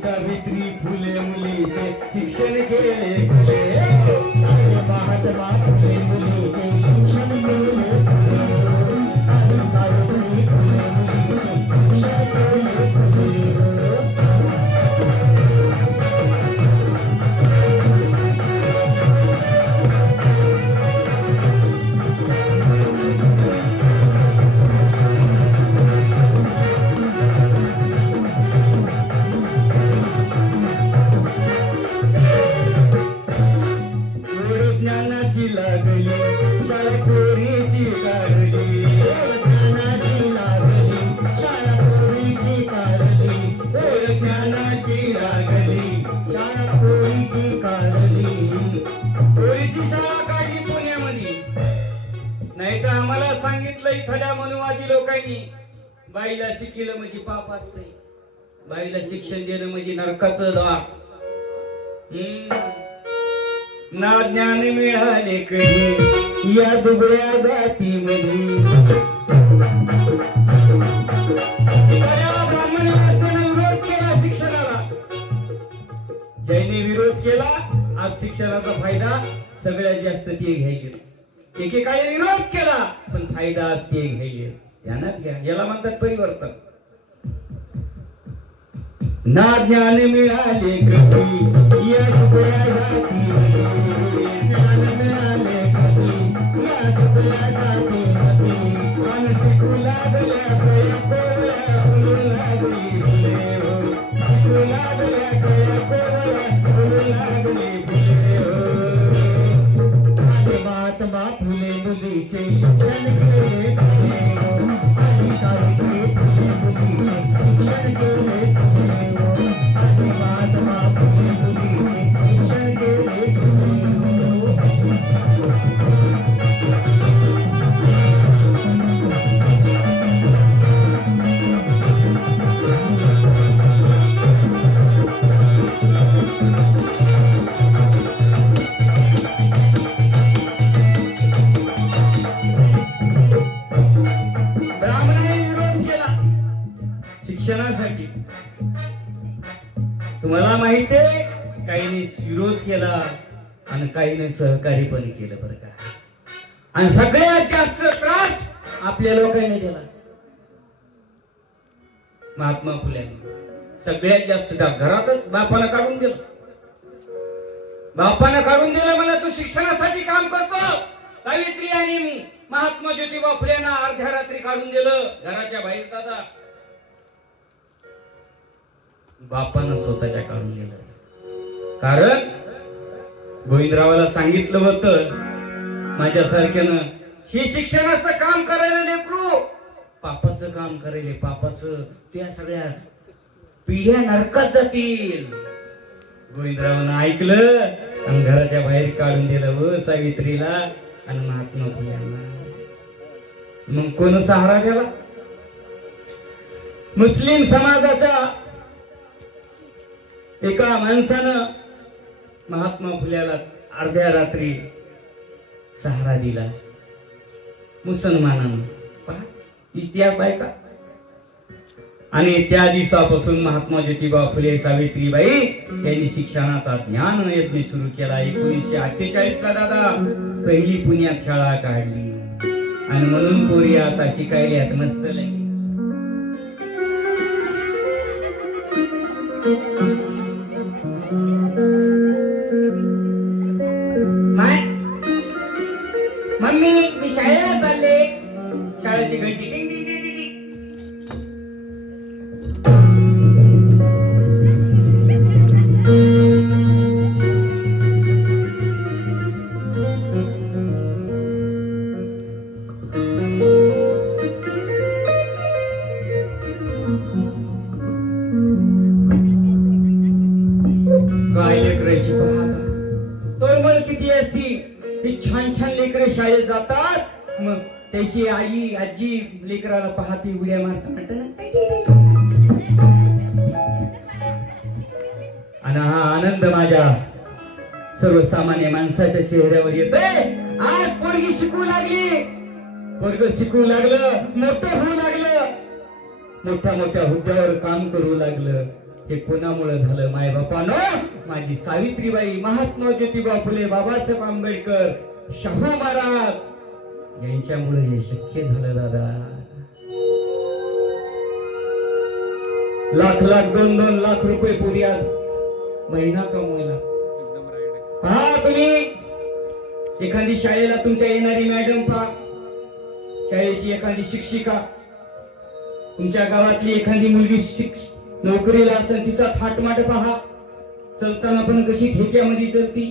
सावित्री फुले मुलीचे शिक्षण केले फुले महात्मा फुले मुलीचे शिक्षण केले फुले सावित्री फुले मुलीचे शिक्षण केले फुले नाही तर आम्हाला सांगितलं इथल्या मनुवादी लोकांनी बाईला शिकलं म्हणजे पाप असतंय, बाईला शिक्षण देणं म्हणजे नरकाचं द्वार. ना ज्ञान मिळाले कधी या दुबळ्या जातीमध्ये. ब्राह्मण व्यवस्थेने विरोध केला शिक्षणाला, ज्यांनी विरोध केला आज शिक्षणाचा फायदा सगळ्यात जास्त ते घ्यायचे. एकेकाळी विरोध केला पण फायदा आज ते घ्यायचे. ध्यानात घ्या, याला म्हणतात परिवर्तन. ना ज्ञान मिळाले कधी या दुबळ्या जातीमध्ये, ज्ञान मिळाले कधी या दुबळ्या जातीमध्ये. आणि शिकू लागल्या कया कोवळ्या फुलू लागली फुले हो, शिकू लागल्या कया कोवळ्या फुलू लागली फुले हो. महात्मा फुले मुलीचे शिक्षण केले फुले हो, आणि सावित्री फुले मुलीचे शिक्षण केले फुले हो, आणि महात्मा फुले मुलीचे शिक्षण केले फुले हो. शिक्षणासाठी तुम्हाला माहिती आहे, काहींनी विरोध केला आणि काहींनी सहकार्य पण केलं बरं का. आणि सगळ्यात जास्त त्रास आपल्या लोकांनी दिला. महात्मा फुल्यांनी सगळ्यात जास्त घरातच बापाला काढून दिलं. बापानं काढून दिलं मला तू शिक्षणासाठी काम करतो. सावित्री आणि महात्मा ज्योतिबा फुलेंना अर्ध्या रात्री काढून दिलं घराच्या बाहेर. दादा बापानं स्वतःच्या काढून दिलं, कारण गोविंदरावाला सांगितलं होतं माझ्यासारख्यानं हे शिक्षणाचं काम करायला लेकरू पापाचं काम करायले, पापाचं त्या सगळ्या पिढ्या नरकात जातील. गोविंदरावानं ऐकलं आणि घराच्या बाहेर काढून दिलं व सावित्रीला आणि महात्मा फुल्यांना. मग कोण सहारा द्यावा? मुस्लिम समाजाच्या एका माणसानं महात्मा फुल्याला अर्ध्या रात्री सहारा दिला. मुसलमानानं पहा इतिहास आहे का. आणि त्या दिवसापासून महात्मा ज्योतिबा फुले सावित्रीबाई यांनी शिक्षणाचा ज्ञान यज्ञ सुरू केला. 1948 ला दादा पहिली पुण्यात शाळा काढली आणि म्हणून पोरी आता शिकायला मस्त लगे. मम्मी मी शाळेला चालले. शाळेची घंटी टिंग टिंग टिंग टिंग. काय लेकराची पाहता तळमळ किती असती. ती छान छान लेकरं शाळेत जातात, मग त्याची आई आजी लेकराला पाहते उड्या मारता आणि हा आनंद माझ्या सर्वसामान्य माणसाच्या चेहऱ्यावर येतोय. आज पोरगी शिकू लागली, पोरग शिकू लागलं, मोठं होऊ लागलं, मोठ्या मोठ्या हुद्द्यावर काम करू लागलं. हे कोणामुळे झालं माय बापानं? माझी सावित्रीबाई, महात्मा ज्योतिबा फुले, बाबासाहेब आंबेडकर, शाहू महाराज यांच्यामुळे हे शक्य झालं दादा. लाख लाख 2-2 लाख रुपये पुरी आज महिना कमवायला. पहा तुम्ही एखादी शाळेला तुमच्या येणारी मॅडम पहा, शाळेची एखादी शिक्षिका, तुमच्या गावातली एखादी मुलगी नोकरीला असेल, तिचा थाटमाट पहा, चलताना पण कशी ठेक्यामध्ये चलती.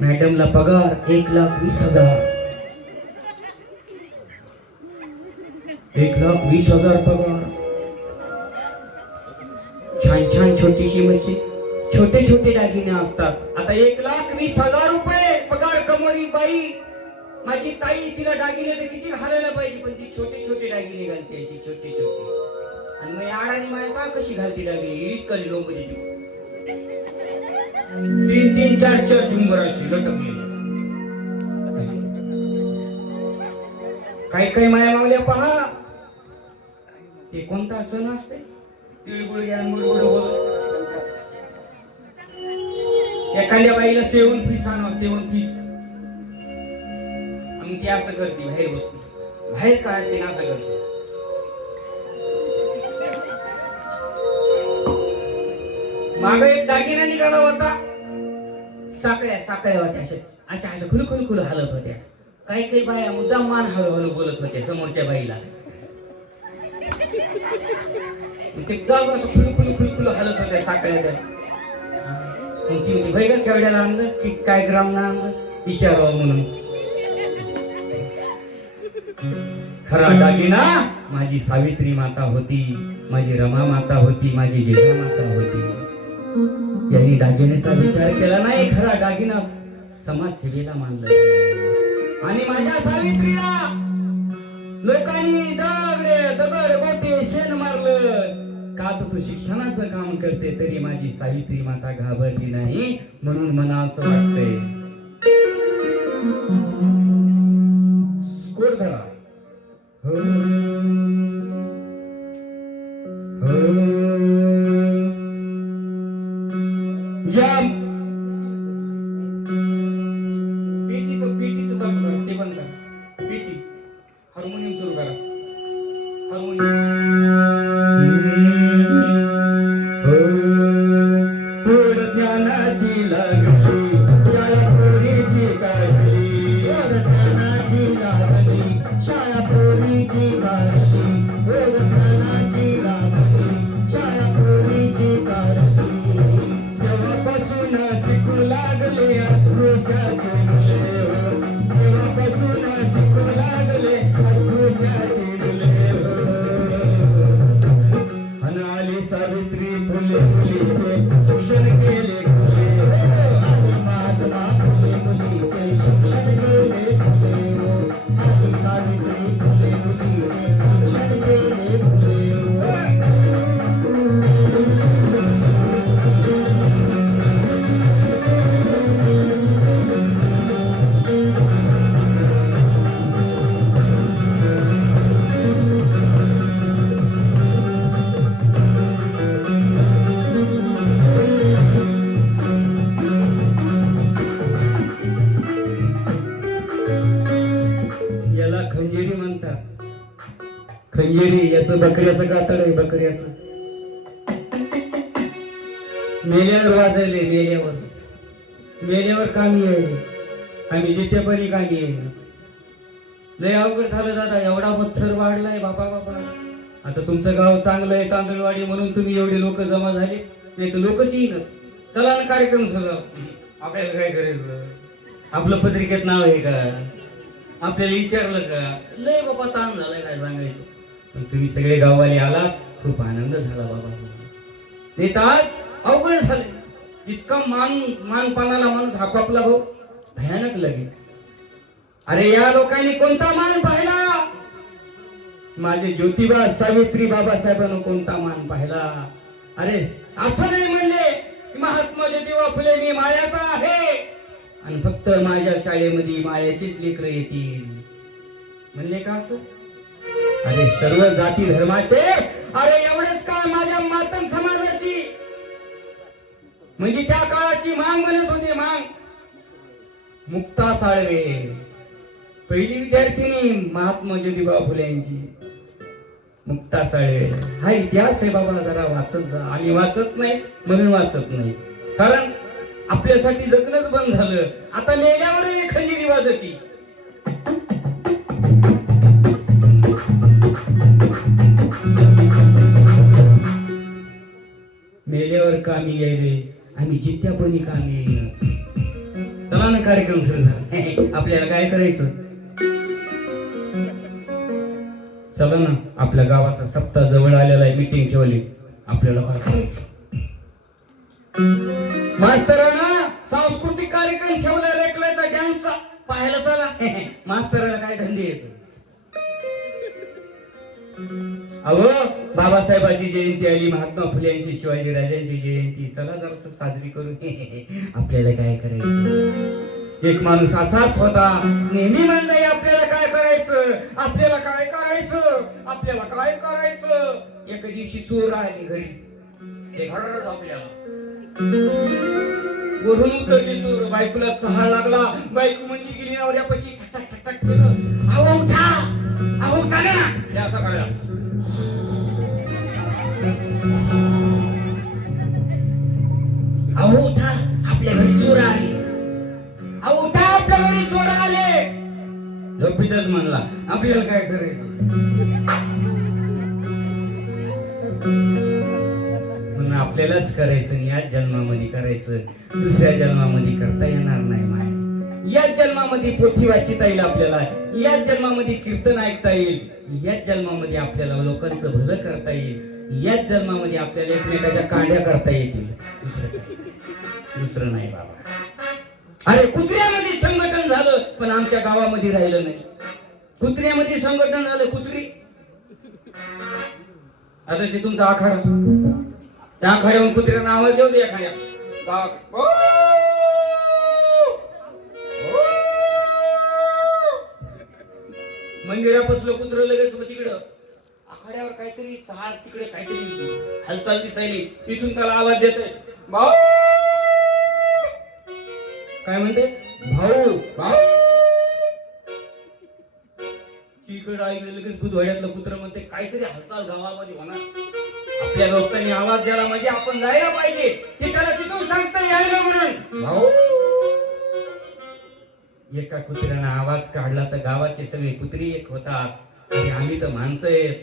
मॅडमला पगार 1,20,000. 1,20,000 पगार. छान छान छोटीशी मच्छी, छोटे छोटे दागिने असतात. आता 1,20,000 रुपये पगार कमवली बाई माझी ताई. तिला दागिने तर किती घालायला पाहिजे, पण ती छोटे छोटे दागिने घालते, अशी छोटे छोटे. आणि मग आडानी माय का कशी घालते दागिने, इतकं लोंबली 3-3, 4-4 झुंबराची लटकलेली. काही काही माया मावल्या पहा, ते कोणता सण असते, तिळगुळ या मुळगुळ बोलत. एखाद्या बाईला 7 पीस आणा, 7 पीस. आणि ती असं करते, बाहेर बसते, बाहेर काढते ना, असं करते. माग एक दागिना निघाला होता, साकळ्या साकळ्या होत्या, अशा अशा खुलू खुलू खुलू हलत होत्या. काही काही बाया मुद्दाम मान हळूहळू बोलत होत्या समोरच्या बाईला. ते जाऊ असं खुलू खुलू खुलू खुलू हलत होत्या साकळ्या. मग ती म्हणते, भाई का केवढ्याला आणलं, की काय ग्रामना आणलं, विचारावं म्हणून. खरा दागिना माझी सावित्री माता होती, माझी रमा माता होती, माझी जेठा माता होती. यांनी दागिन्याचा विचार केला नाही, खरा दागिना समाजसेवेला मानला. आणि माझ्या सावित्रीला लोकांनी दगड गोटे शेण मारलं. का तर तू शिक्षणाचं काम करते, तरी माझी सावित्री माता घाबरली नाही, म्हणून मला असं वाटतंय. स्कोर धरा. जाम पेटीचं चालू करा, ते बंद करा. पेटी हार्मोनियम सुरू करा. ज्ञानाची लागली शाळा पोरीची काढली, ज्ञानाची लागली शाळा पोरीची काढली, ज्ञानाची लागली शाळा पोरीची काढली. तेव्हापासून शिकू लागले अस्पृश्याचे मुले, तेव्हापासून शिकू लागले अस्पृश्याचे मुले. अनाली सावित्री फुले मुलीचे शिक्षण केले खुले, महात्मा फुले मुलीचे शिक्षण केले खुले, सावित्री फुले मुलीचे शिक्षण केले खुले. खंजेरी म्हणतात. खंजेरी याचं बकऱ्याचं कातड आहे, बकऱ्याचं. मेल्यावर वाजवले, मेल्यावर कामी आहे, आम्ही जितेपणी कामी आहे. लय अवघड झालं दादा, एवढा मत्सर वाढलाय बाबा बाबा. आता तुमचं गाव चांगलं आहे, तांदळवाडी, म्हणून तुम्ही एवढे लोक जमा झाले, नाही तर लोकच येईन. चला ना कार्यक्रम सगळं. आपल्याला काय करायचं, आपलं पत्रिकेत नाव आहे का, आपल्याला विचारलं का, लय बाबा ताण झालाय, काय सांगायचं. पण तुम्ही सगळे गाववाले आलात, खूप आनंद झाला बाबा. नाही तर आज अवघड झालं. इतका मानपानाला माणूस आपापला भाऊ भयानक लगे. अरे या लोकांनी कोणता मान पाहिला, माझे ज्योतिबा सावित्री बाबासाहेबांना कोणता मान पाहिला. अरे असं नाही म्हणले महात्मा ज्योतिबा फुले मी माळ्याचा आहे आणि फक्त माझ्या शाळेमध्ये माळ्याचीच लेकरं येतील म्हणले का असं. अरे सर्व जाती धर्माचे, अरे एवढेच का माझ्या मातंग समाजाची, म्हणजे त्या काळाची मांग म्हणत होते. मांग मुक्ता साळवे पहिली विद्यार्थिनी महात्मा ज्योतिबा फुले यांची, मुक्ता साळवे. हा इतिहास आहे बाबा, जरा वाचत जा. आम्ही वाचत नाही म्हणून वाचत नाही, कारण आपल्यासाठी जगणंच बंद झालं. आता मेल्यावर खंजीरी वाजती. मेल्यावर कामी यायले आम्ही जित्यापणी कामी येईन. चला ना कार्यक्रम सुरू झाला. आपल्याला काय करायचं. चला ना, आपल्या गावाचा सप्ताह जवळ आलेला आहे, मीटिंग ठेवली. आपल्याला काय करायचं. मास्तरांना सांस्कृतिक कार्यक्रम ठेवला, रेकलाचा डान्सचा पाहायला चला. मास्तराला काय धंदे येतो. अहो बाबासाहेबांची जयंती आली, महात्मा फुले यांची, शिवाजी राजांची जयंती, चला जरा साजरी करू. आपल्याला काय करायचं. एक माणूस असाच होता, नेहमी म्हणलंय आपल्याला काय करायचं, आपल्याला काय करायचं, आपल्याला काय करायचं. एका दिवशी चोर आले घरी, ते घरच आपल्याला वरून उतरली चोर. बायकोला चहा लागला, बायको म्हणजे गेली नवऱ्यापाशी, ठक ठक ठक ठक केलं. अहो उठा, अहो उठा ना, हे असं करा. अहो उठा, आपल्या घरी चोर आले. अहो उठा, आपल्या घरी चोर आले. झोपीतच म्हणला आपल्याला काय करायचं. म्हणून आपल्यालाच करायचं, याच जन्मामध्ये करायचं, दुसऱ्या जन्मामध्ये करता येणार नाही. माय याच जन्मामध्ये पोथी वाचिता येईल आपल्याला, याच जन्मामध्ये कीर्तन ऐकता येईल, याच जन्मामध्ये आपल्याला लोकांचं भलं करता येईल, याच जन्मामध्ये आपल्याला एकमेकाच्या कांड्या करता येतील. दुसरं नाही बाबा. अरे कुत्र्यामध्ये संघटन झालं पण आमच्या गावामध्ये राहिलं नाही. कुत्र्यामध्ये संघटन झालं, कुत्री. आता ते तुमचा आखाडा, त्या आखाड्याहून कुत्र्यानं आवाज देऊ दे एखाद्या मंदिरापासलं कुत्र लगेच तिकडं आखाड्यावर काहीतरी चाल, तिकडे काहीतरी हालचाल दिसायली, तिथून त्याला आवाज देतोय भाऊ. काय म्हणते भाऊ भाऊ. तिकडे ऐकलं लगेच बुधवाड्यातलं कुत्र म्हणते काहीतरी हालचाल गावामध्ये होणार. आपल्या दोस्तांनी आवाज द्यायला म्हणजे आपण जायला पाहिजे. ते त्याला तिथून सांगता यायला म्हणून भाऊ. एका कुत्र्यानं आवाज काढला तर गावाचे सगळे कुत्री एक होतात आणि आम्ही तर माणसं आहेत.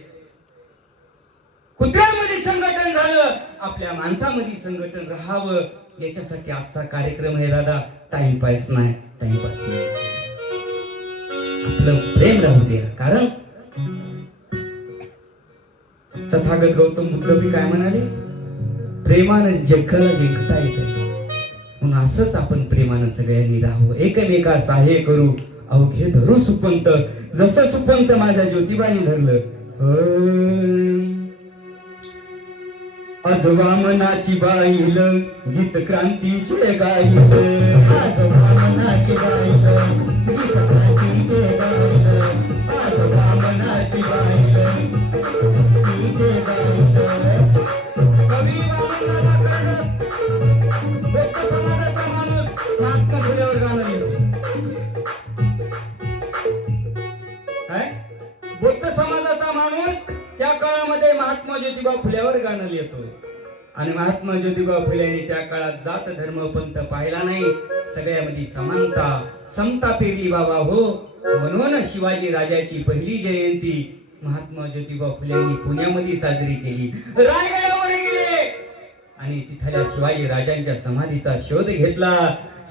कुत्र्यामध्ये संघटन झालं, आपल्या माणसामध्ये संघटन राहावं, याच्यासाठी आजचा कार्यक्रम आहे दादा. टाइमपास नाही, टाइमपास नाही, आपलं प्रेम राहू द्या. कारण तथागत गौतम बुद्ध बी काय म्हणाले, प्रेमानं जगाला जिंकता येतं. म्हणून असंच आपण प्रेमानं सगळ्यांनी राहावं, एकमेका सहाय्य करू. अवघे धरू सुपंत, जसं सुपंत माझ्या ज्योतिबानी धरलं. आजोबा मनाची बाईल गीत क्रांतीचे गाईल, आजोबा मनाची बाईल गीत क्रांतीचे गाईल, आजोबा मनाची बाईल गीतीचे गाईल. कवी बाबांना कळलं, भक्त समाजाचा माणूस महात्मा फुलेवर गाणं लिहिलं. काय बुद्ध समाजाचा माणूस त्या काळामध्ये महात्मा ज्योतिबा फुलेवर गाणं लिहितोय. आणि महात्मा ज्योतिबा फुलेंनी त्या काळात जात धर्म पंथ पाहिला नाही, सगळ्यामध्ये समानता समता पेरली बाबा हो. म्हणून शिवाजी राजाची पहिली जयंती महात्मा ज्योतिबा फुलेंनी पुण्यामध्ये साजरी केली. रायगडावर गेले आणि तिथल्या शिवाजी राजांच्या समाधीचा शोध घेतला,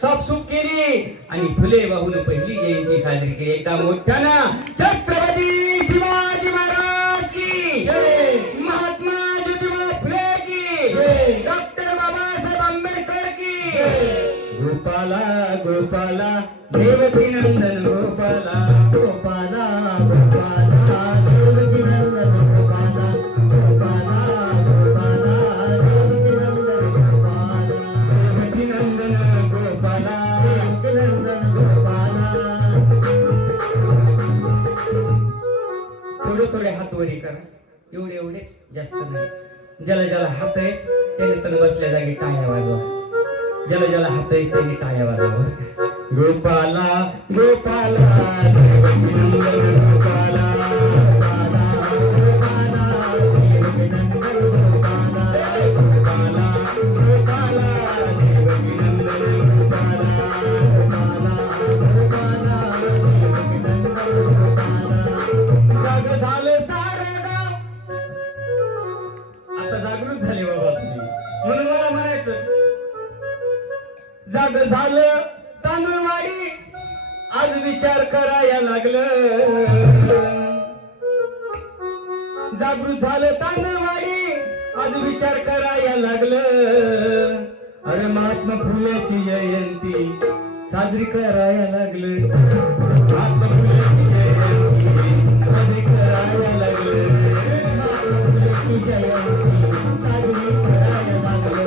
साफसूफ केली आणि फुले वाहून पहिली जयंती साजरी केली. एकदा मोठ्यानं छत्रपती शिवाजी महाराज की जय, महात्मा ज्योतिबा फुले की जय, डॉक्टर बाबासाहेब आंबेडकर की जय. गोपाला गोपाला देवकी नंदन गोपाला, गोपाला गोपाला देवकी नंदन एवढेच, जास्त नाही. ज्याला ज्याला हात आहे त्याने तर बसल्या जागी टाळ्या वाजवा. ज्याला ज्याला हात आहे त्याने टाळ्या वाजवा. गोपाला गोपाला देवकी नंदन गोपाला, गोपाला गोपाला देवकी नंदन गोपाला, गोपाला गोपाला देवकी नंदन गोपाला, गोपाला गोपाला देवकी नंदन गोपाला. जाग झालं सारं गाव. आता जागृत झाले बाबा तुम्ही, म्हणून मला म्हणायचं जाग झालं तांदूळवाडी, आज विचार करायला लागलं. जागृत झालं तांदूळवाडी, आज विचार करायला लागलं. अरे महात्मा फुल्याची जयंती साजरी करायला लागलं. महात्मा फुल्याची जयंती साजरी करायला लागलं. महात्मा फुल्याची जयंती साजरी करायला लागलं.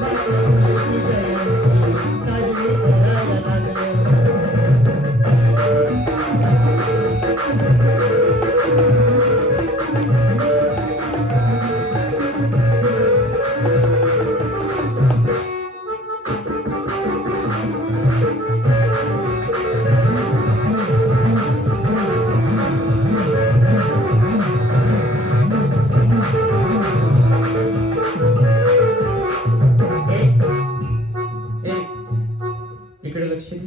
महात्मा फुल्याची जयंती साजरी करायला लागलं. इकडे लक्ष दे.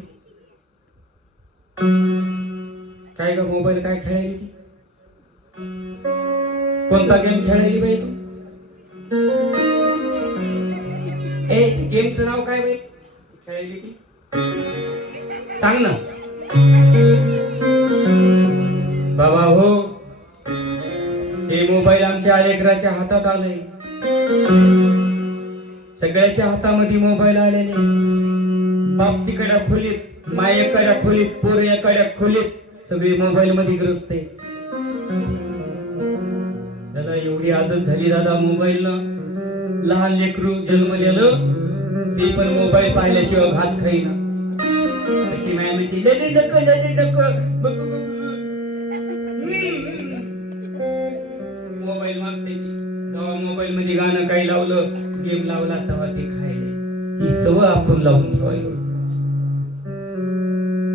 काय ग मोबाईल काय खेळायली ती? कोणता गेम खेळायली बाई तू? ए गेमचं नाव काय बाई खेळायली ती? सांग ना बाबा. हो हे मोबाईल आमच्या लेकराच्या हातात आले. सगळ्याच्या हातामध्ये मोबाईल आलेले. बाप तिकडे खोलीत, मायेकडे खोलीत, पोर एकडे खोलीत, सगळी मोबाईल मध्ये ग्रस्त आहे. दादा एवढी आदत झाली दादा मोबाईल न. लहान लेकरू जन्मलेलं ते पण मोबाईल पाहिल्याशिवाय घास खाईना. त्याची माय म्हणते लगे नको लगे नको. मोबाईल मागते. तेव्हा मोबाईल मध्ये गाणं काही लावलं, गेम लावला तेव्हा ते खायले. ही सवय आपण लावून ठेवायला.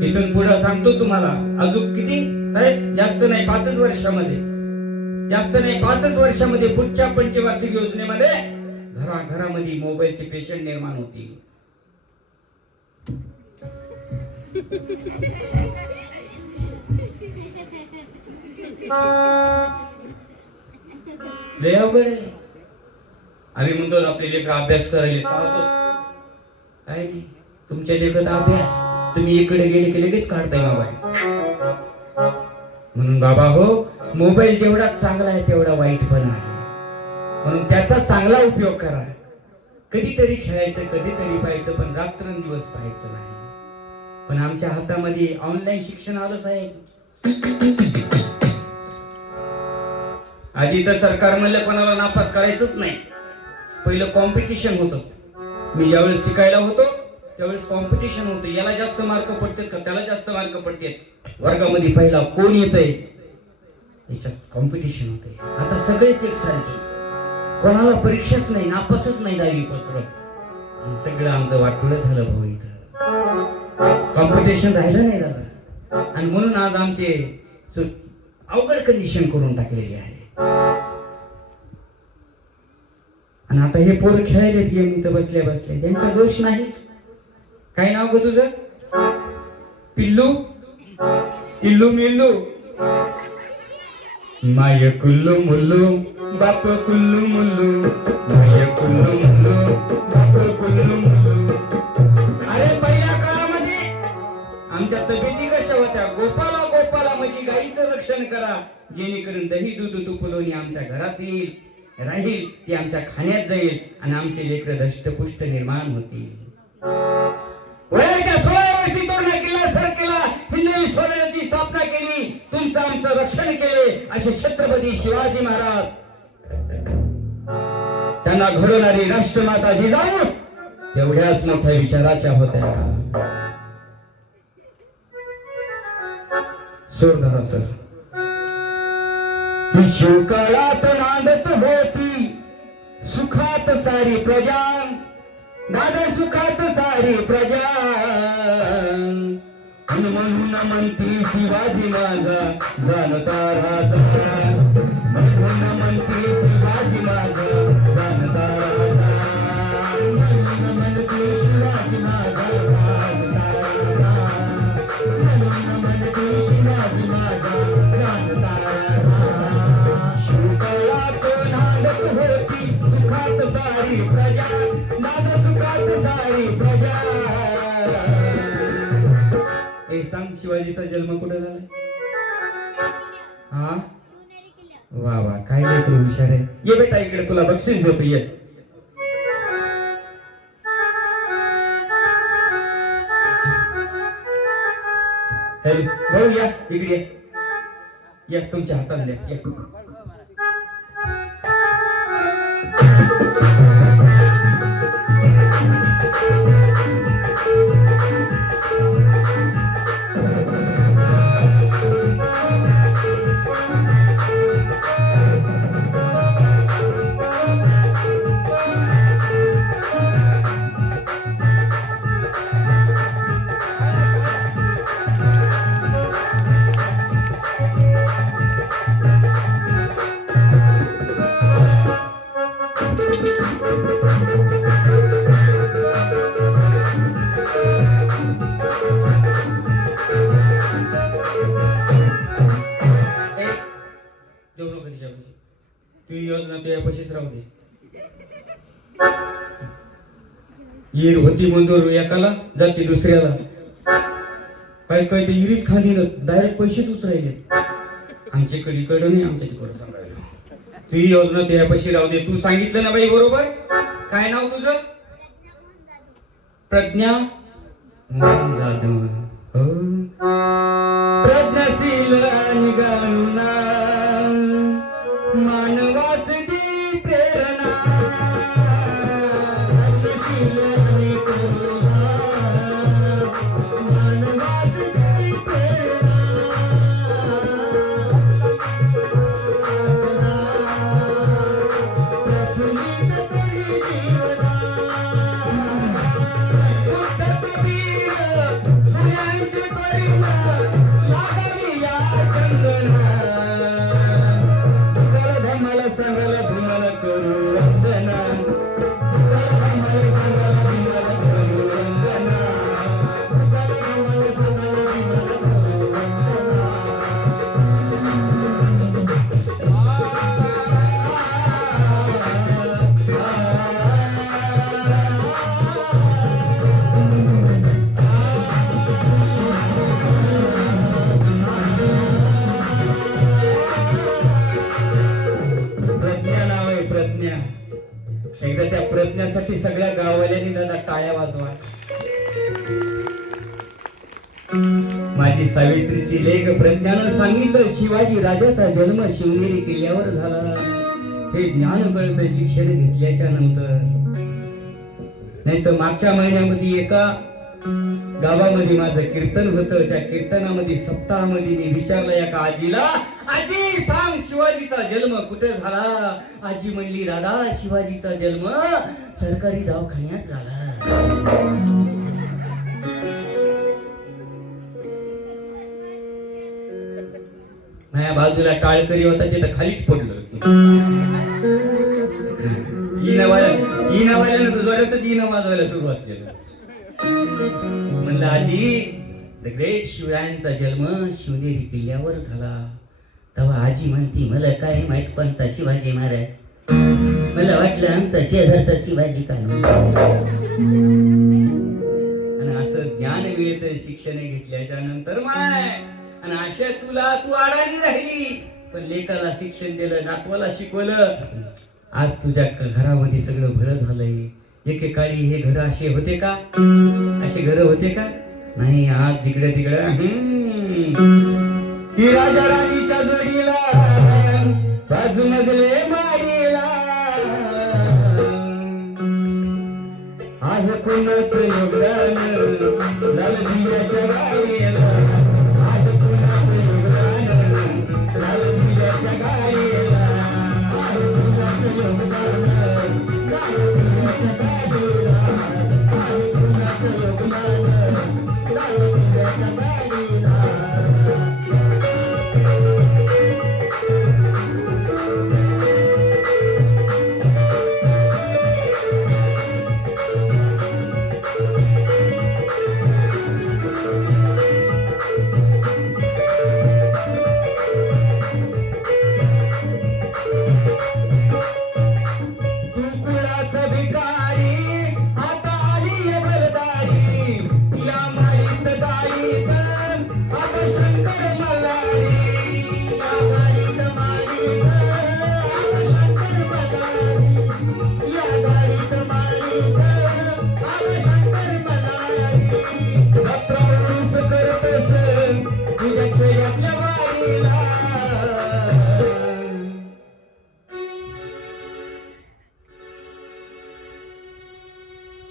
इथून पुढे सांगतो तुम्हाला, अजून किती साहेब, जास्त नाही 5 वर्षामध्ये, जास्त नाही 5 वर्षामध्ये पुढच्या पंचवार्षिक योजनेमध्ये घराघरामध्ये मोबाईलचे पेशंट निर्माण होतील. लय अवघड आहे. आम्ही म्हणतो आपले लेकर अभ्यास करायला पाहतो, काय नाही तुमच्या लेखत अभ्यास तुम्ही इकडे गेले की लगेच काढताय मोबाईल. म्हणून बाबा हो, मोबाईल जेवढा चांगला आहे तेवढा वाईट पण आहे. म्हणून त्याचा चांगला उपयोग करा. कधीतरी खेळायचं, कधीतरी पाहायचं, पण रात्रंदिवस पाहायचं नाही. पण आमच्या हातामध्ये ऑनलाईन शिक्षण आलं साहेब. आधी तर सरकार म्हणलं कोणाला नापास करायचंच नाही. पहिलं कॉम्पिटिशन होतं. मी ज्यावेळेस शिकायला होतो त्यावेळेस कॉम्पिटिशन होतं. याला जास्त मार्क पडतात का, त्याला जास्त मार्क पडतात, वर्गामध्ये पहिला कोण येतंय याच्यात कॉम्पिटिशन होते. आता सगळेच एकसारखे, कोणाला परीक्षाच नाही, नापासच नाही 10वी पासून. सगळं आमचं वाटोळं झालं भाऊ. इथं कॉम्पिटिशन राहिलं नाही दादा. आणि म्हणून आज आमचे अवघड कंडिशन करून टाकलेली आहे. आणि आता हे पोर खेळायलेत गेम इथं बसल्या बसल्या, त्यांचा दोष नाहीच. काय नाव ग तुझं? पिल्लू, इल्लू मिल्लू, माय कुल्लू मुल्लू, बाप कुल्लू मुल्लू, माय कुल्लू मुल्लू, बाप कुल्लू मुल्लू. अरे पहिल्या काळामध्ये आमच्या तब्येती कशा होत्या? गोपाला गोपाला म्हणजे गाईचं रक्षण करा, जेणेकरून दही दूध तुपलोणी आमच्या घरात येईल, राहील, ती आमच्या खाण्यात जाईल आणि आमचे लेकर धष्टपुष्ट निर्माण होतील. वयाच्या 16 वर्षी तोरणा किल्ला सर केला, हिंदवी स्वराज्याची स्थापना केली, तुमचं आमचं रक्षण केले असे छत्रपती शिवाजी महाराज. त्यांना घडवणारी राष्ट्रमाता जिजाऊ तेवढ्याच मोठ्या विचाराच्या होत्या. सोड धरा सर. शिवकाळात नांदत होती सुखात सारी प्रजा, दादा सुखात सारी प्रजा, आणि म्हणून म्हणती शिवाजी माझा जाणता राजा, म्हणून म्हणती शिवाजी माझा जाणता राजा, म्हणून म्हणती शिवाजी माझा जाणता राजा, म्हणून म्हणती शिवाजी माझा जाणता राजा. शिवकाळात नांदत होती सुखात सारी प्रजा, नाद सुखात सारी प्रजा. हे सांग, शिवाजीचा जन्म कुठे झाला? हा, वा वा, काय लेकरू हुशार आहे. ये बेटा इकडे, तुला बक्षीस देतो, ये. भाऊ या इकडे, या तुमच्या हातात द्या, या. ईर होती मंजूर एकाला, जाती दुसऱ्याला. काय काय ते इरीच खाली डायरेक्ट पैसेच उचरायले. आमच्याकडे इकडं नाही, आमच्या तिकडं सांगायला. तुझी योजना ते पैसे राहू दे. तू सांगितलं ना बाई बरोबर. काय नाव तुझं? प्रज्ञा जाधव. हो, प्रज्ञाशील निगाणा मानवास दी प्रेरणा, मानवास दी प्रेरणा, प्रफुल्लित करी जीवना, बुद्ध कबीर फुल्यांचे परिमळ लागावी या चंदना, धमल संगल धुमल करू वंदना, धमल संगल धुमल करू वंदना, धमल संगल धुमल करू वंदना. प्रज्ञा नाव आहे, प्रज्ञा. एकदा त्या प्रज्ञासाठी सगळ्या गाववाल्यांनी दादा टाळ्या वाजवा. माझी सावित्रीची लेख प्रज्ञानं सांगितलं, शिवाजी राजाचा जन्म शिवनेरी किल्ल्यावर झाला. हे ज्ञान कळतं शिक्षण घेतल्याच्या नंतर. नाही तर मागच्या महिन्यामध्ये एका गावामध्ये माझं कीर्तन होतं. त्या कीर्तनामध्ये सप्ताहामध्ये मी विचारलं एका आजीला, आजी सांग शिवाजीचा जन्म कुठे झाला? आजी म्हणली, दादा शिवाजीचा जन्म सरकारी दवाखान्यात झाला. माझ्या बाजूला टाळकरी होता, तिथं खालीच पडलं. इनावाल्यानं जोरातच इना वाजवायला सुरुवात केली. म्हणलं, आजी द ग्रेट शिवरायांचा जन्म शिवनेरी किल्ल्यावर झाला. तेव्हा आजी म्हणती, मला काय माहित कोणता शिवाजी महाराज. मला वाटलं आमचा शेजारचा शिवाजी काय. आणि असं ज्ञान मिळतं शिक्षण घेतल्याच्या नंतर माय. आणि अशा तुला तू अडाणी राहिली, पण लेकाला शिक्षण दिलं, नातवाला शिकवलं. आज तुझ्या घरामध्ये सगळं भलं झालंय. एकेकाळी हे घर असे होते का? असे घर होते का? नाही. आज जिकडे तिकडं की राजा राणीच्या जोडीला बाजू मजले माडीला आहे कोणाचं योगदान लाल दिव्याच्या गाडीला. आहे कोणाचं योगदान लाल दिव्याच्या गाडीला.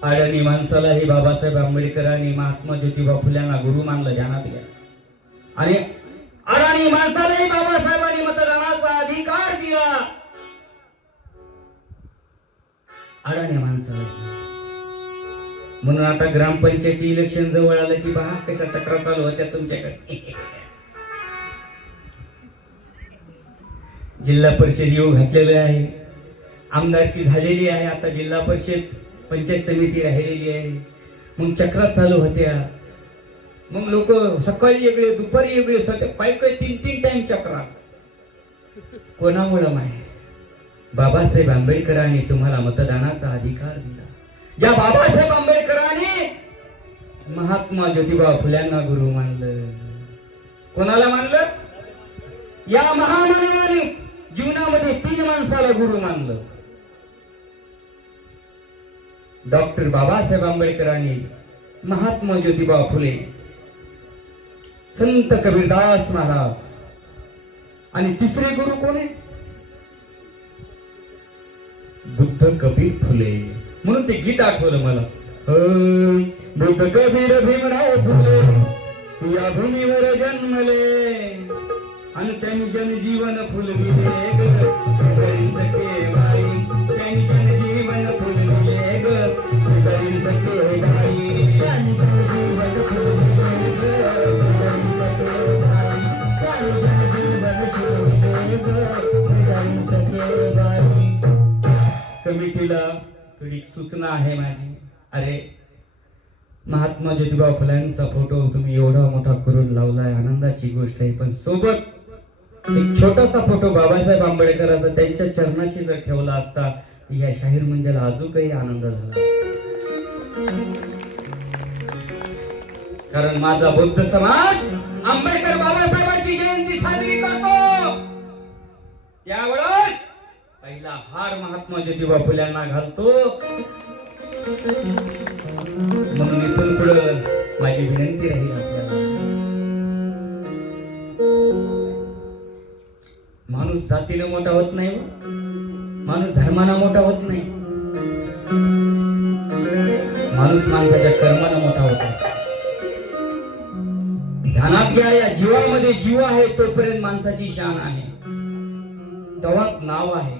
अडाणी माणसाला हे बाबासाहेब आंबेडकरांनी महात्मा ज्योतिबा फुल्यांना गुरु मानलं, ध्यानात घ्या. आणि अडाणी माणसालाही बाबासाहेबांनी मतदानाचा अधिकार दिला. अडाणी माणसाला. म्हणून आता ग्रामपंचायतचे इलेक्शन जवळ आलं की पहा कशा चक्रा चालू होत्या तुमच्याकडे. जिल्हा परिषद येऊ घातलेलं आहे, आमदारकी झालेली आहे, आता जिल्हा परिषद पंचायत समिती राहिलेली आहे. मग चक्रा चालू होत्या. मग लोक सकाळी वेगळे, दुपारी वेगळे, पाय 3-3 टाइम चक्रा. कोणामुळं माय? बाबासाहेब आंबेडकरांनी तुम्हाला मतदानाचा अधिकार दिला. ज्या बाबासाहेब आंबेडकरांनी महात्मा ज्योतिबा फुल्यांना गुरु मानलं. कोणाला मानलं? या महामानवाने जीवनामध्ये 3 माणसाला गुरु मानलं. डॉक्टर बाबासाहेब आंबेडकरांनी, महात्मा ज्योतिबा फुले, संत कबीरदास महाराज, आणि तिसरे गुरु कोण आहे? बुद्ध कबीर फुले. म्हणून ते गीत आठवलं मला. बुद्ध कबीर भीमराव फुले या भूमीवर जन्मले आणि त्यांनी जनजीवन फुलविले ग शेजारी सखे बाई. त्यांनी जनजीवन फुलविले ग शेजारी सखे बाई. त्यांनी जनजीवन फुलविले ग शेजारी सखे बाई. त्यांनी जनजीवन फुलविले ग शेजारी सखे बाई. कमिटीला थोडी सूचना आहे माझी. अरे महात्मा ज्योतिबा फुल्यांचा फोटो तुम्ही एवढा मोठा करून लावलाय, आनंदाची गोष्ट आहे. पण सोबत एक छोटासा फोटो बाबासाहेब आंबेडकरांचा त्यांच्या चरणाशी जर ठेवला असता या शाहीर मंजला अजूनही आनंद झाला. कारण माझा बौद्ध समाज आंबेडकर बाबासाहेबांची जयंती साजरी करतो. त्यावेळेस पहिला हार महात्मा ज्योतिबा फुल्यांना घालतो. म्हणून इथून पुढे माझी विनंती राहील आपल्याला, माणूस जातीने मोठा होत नाही, माणूस धर्माने मोठा होत नाही, माणूस माणसाच्या कर्माने मोठा होत असतो. ध्यानात घ्या, या जीवामध्ये जीव आहे तोपर्यंत माणसाची शान आहे, तेव्हा नाव आहे.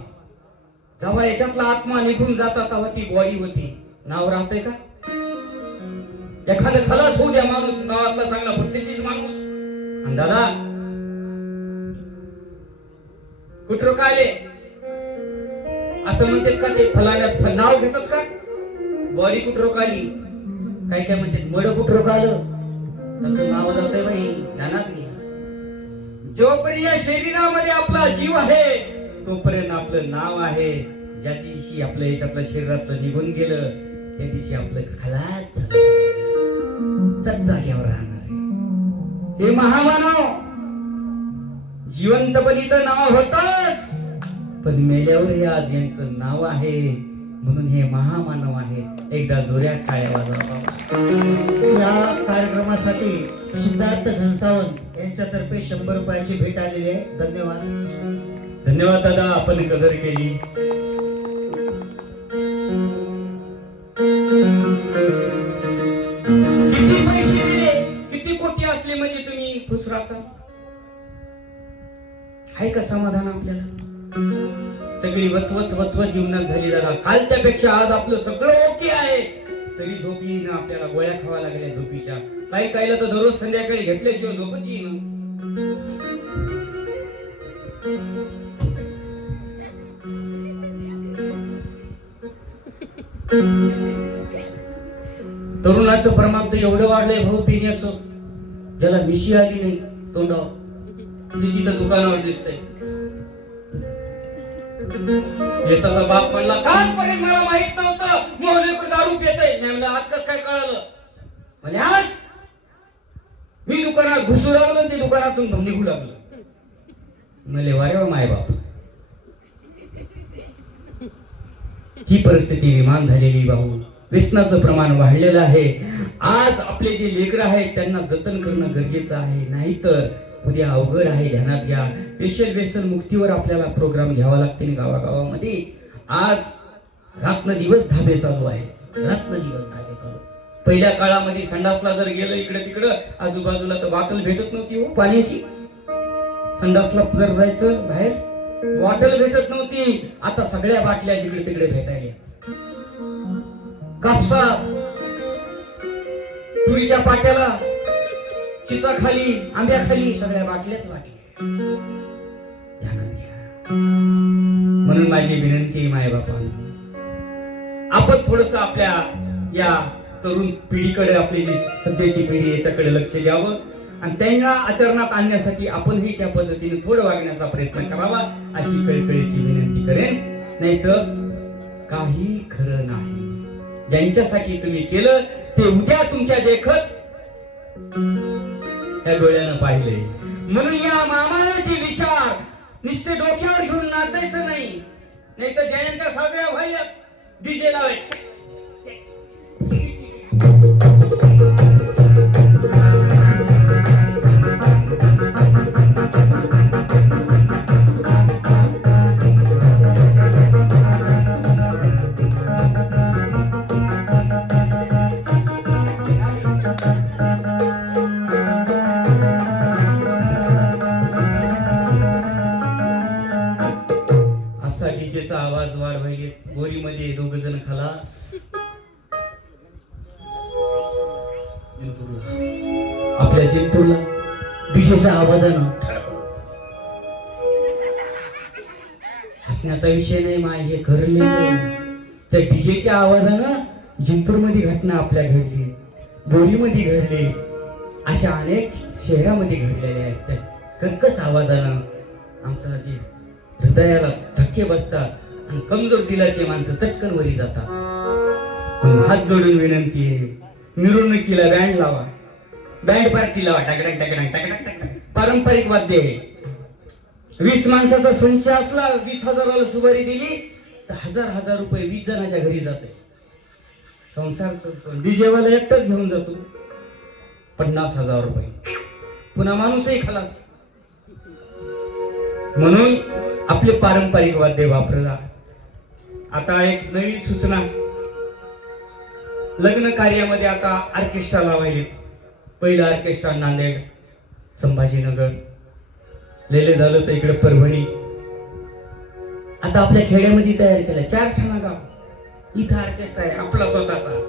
जेव्हा याच्यातला आत्मा निघून जाता तेव्हा ती बॉडी होती, नाव राहतंय का? एखादं खलास होऊ द्या माणूस, गावातला चांगला भक्तीचीच माणूस, आणि दादा कुठं काले असं म्हणतात का? ते फलाण्यात नाव घेतात का? बॉडी कुठं काली, काय काय म्हणतात, मड कुठं कालं, त्याचं नाव जातंय बाई. ध्यानात घ्या, जोपर्यंत या शरीरामध्ये आपला जीव आहे तोपर्यंत आपलं नाव आहे. ज्या दिवशी आपलं याच्यातलं शरीरातलं निघून गेलं त्या दिवशी आपलं खलास जागेवर राहणार आहे. हे महामानव जिवंतपणी तर नाव होतच, पण मेल्यावर हे आज यांचं नाव आहे, म्हणून हे महामानव आहे. एकदा जोऱ्या टाळ्या वाजवा. या कार्यक्रमासाठी सिद्धार्थ घनसावंत यांच्यातर्फे 100 रुपयाची भेट आलेली आहे. धन्यवाद. धन्यवाद दादा, आपण कदर केली. किती पैसे दिले, किती कोटी असले म्हणजे तुम्ही खुश राहता? आहे का समाधान आपल्याला? सगळी वचवच वचवच जीवनात झाली दादा. कालच्यापेक्षा आज आपलं सगळं ओके आहे, तरी झोप येईना आपल्याला. गोळ्या खावा लागल्या झोपीच्या. काही काहीला तर दररोज संध्याकाळी घेतल्याशिवाय झोपच येईना. तरुणाचं प्रमाण तर एवढं वाढलंय भाऊ पिण्याचं, ज्याला मिशी आली नाही तोंडावर, ती तिथं दुकानावर दिसतंय. येताचा बाप म्हणला, कालपर्यंत मला माहित नव्हतं मोहन दारू पितय. मी म्हणलं आज कसं काय कळालं? म्हणजे आज मी दुकानात घुसू लागलो, ते दुकानातून निघू लागलं. म्हणले वारे माय बाप, ही परिस्थिती निर्माण झालेली भाऊ. व्यसनाचं प्रमाण वाढलेलं आहे. आज आपले जे लेकरं आहेत त्यांना जतन करणं गरजेचं आहे, नाहीतर उद्या अवघड आहे. ध्यानात घ्या, स्पेशल व्यसन मुक्तीवर आपल्याला प्रोग्राम घ्यावा लागतील गावागावामध्ये. आज रात्र दिवस धाबे चालू आहे. रात्र दिवस धागे चालू. पहिल्या काळामध्ये संडासला जर गेलं इकडे तिकडं आजूबाजूला तर बॉटल भेटत नव्हती हो पाण्याची. संडासला जर जायचं बाहेर बॉटल भेटत नव्हती. आता सगळ्या बाटल्या जिकडे तिकडे भेटायला. कापसा तुरीच्या पाट्याला चिचाखाली आंब्याखाली सगळ्या बाटल्याच बाटल्या. ध्यानात घ्या. म्हणून माझी विनंती माय बापांना, आपण थोडस आपल्या या तरुण पिढीकडे, आपली जी सध्याची पिढी याच्याकडे लक्ष द्यावं आणि त्यांना आचरणात आणण्यासाठी आपणही त्या पद्धतीने थोडं वागण्याचा प्रयत्न करावा अशी कळकळीची विनंती करेन. नाही तर काही खरं नाही. ज्यांच्यासाठी तुम्ही केलं ते उद्या तुमच्या देखत त्या डोळ्यानं पाहिले. म्हणून या मामाचे विचार नुसते डोक्यावर घेऊन नाचायचं नाही. नाही तर जयंत साजऱ्या व्हायला डीजे लावायचे. डीजेचा आवाज वाढवायले. बोरीमध्ये दोघ जण खलास. आपल्या जिंतूरला डीजेच्या आवाजानं हसण्याचा विषय नाही माय, हे खरं. त्या डीजेच्या आवाजानं जिंतूर मध्ये घटना आपल्या घडली, बोरीमध्ये घडली, अशा अनेक शहरामध्ये घडलेल्या आहेत. त्या कर्कश आवाजानं आमचा जी हृदयाला धक्के बसतात आणि कमजोर दिलाचे माणसं चटकन वरी जातात. हात जोडून विनंती आहे, मिरवणुकीला बँड लावा, बँड पार्टी लावा. टकटक टकटक टकटक टकटक. पारंपरिक वाद्य आहे. 20 माणसाचा संच असला, 20,000ला सुपारी दिली तर हजार रुपये 20 जणांच्या घरी जाते. संसार डीजेवाला एकटाच घेऊन जातो 50,000 रुपये. पुन्हा माणूसही खलास. म्हणून आपले पारंपरिक वाद्य वापरला. आता एक नवीन सूचना, लग्न कार्यामध्ये आता ऑर्केस्ट्रा लावायले. पहिला ऑर्केस्ट्रा नांदेड, संभाजीनगर, लेले झालं तर इकडे परभणी. आता आपल्या खेड्यामध्ये तयार केला 4 ठाणा गाव. इथं ऑर्केस्ट्रा आहे आपला स्वतःचा.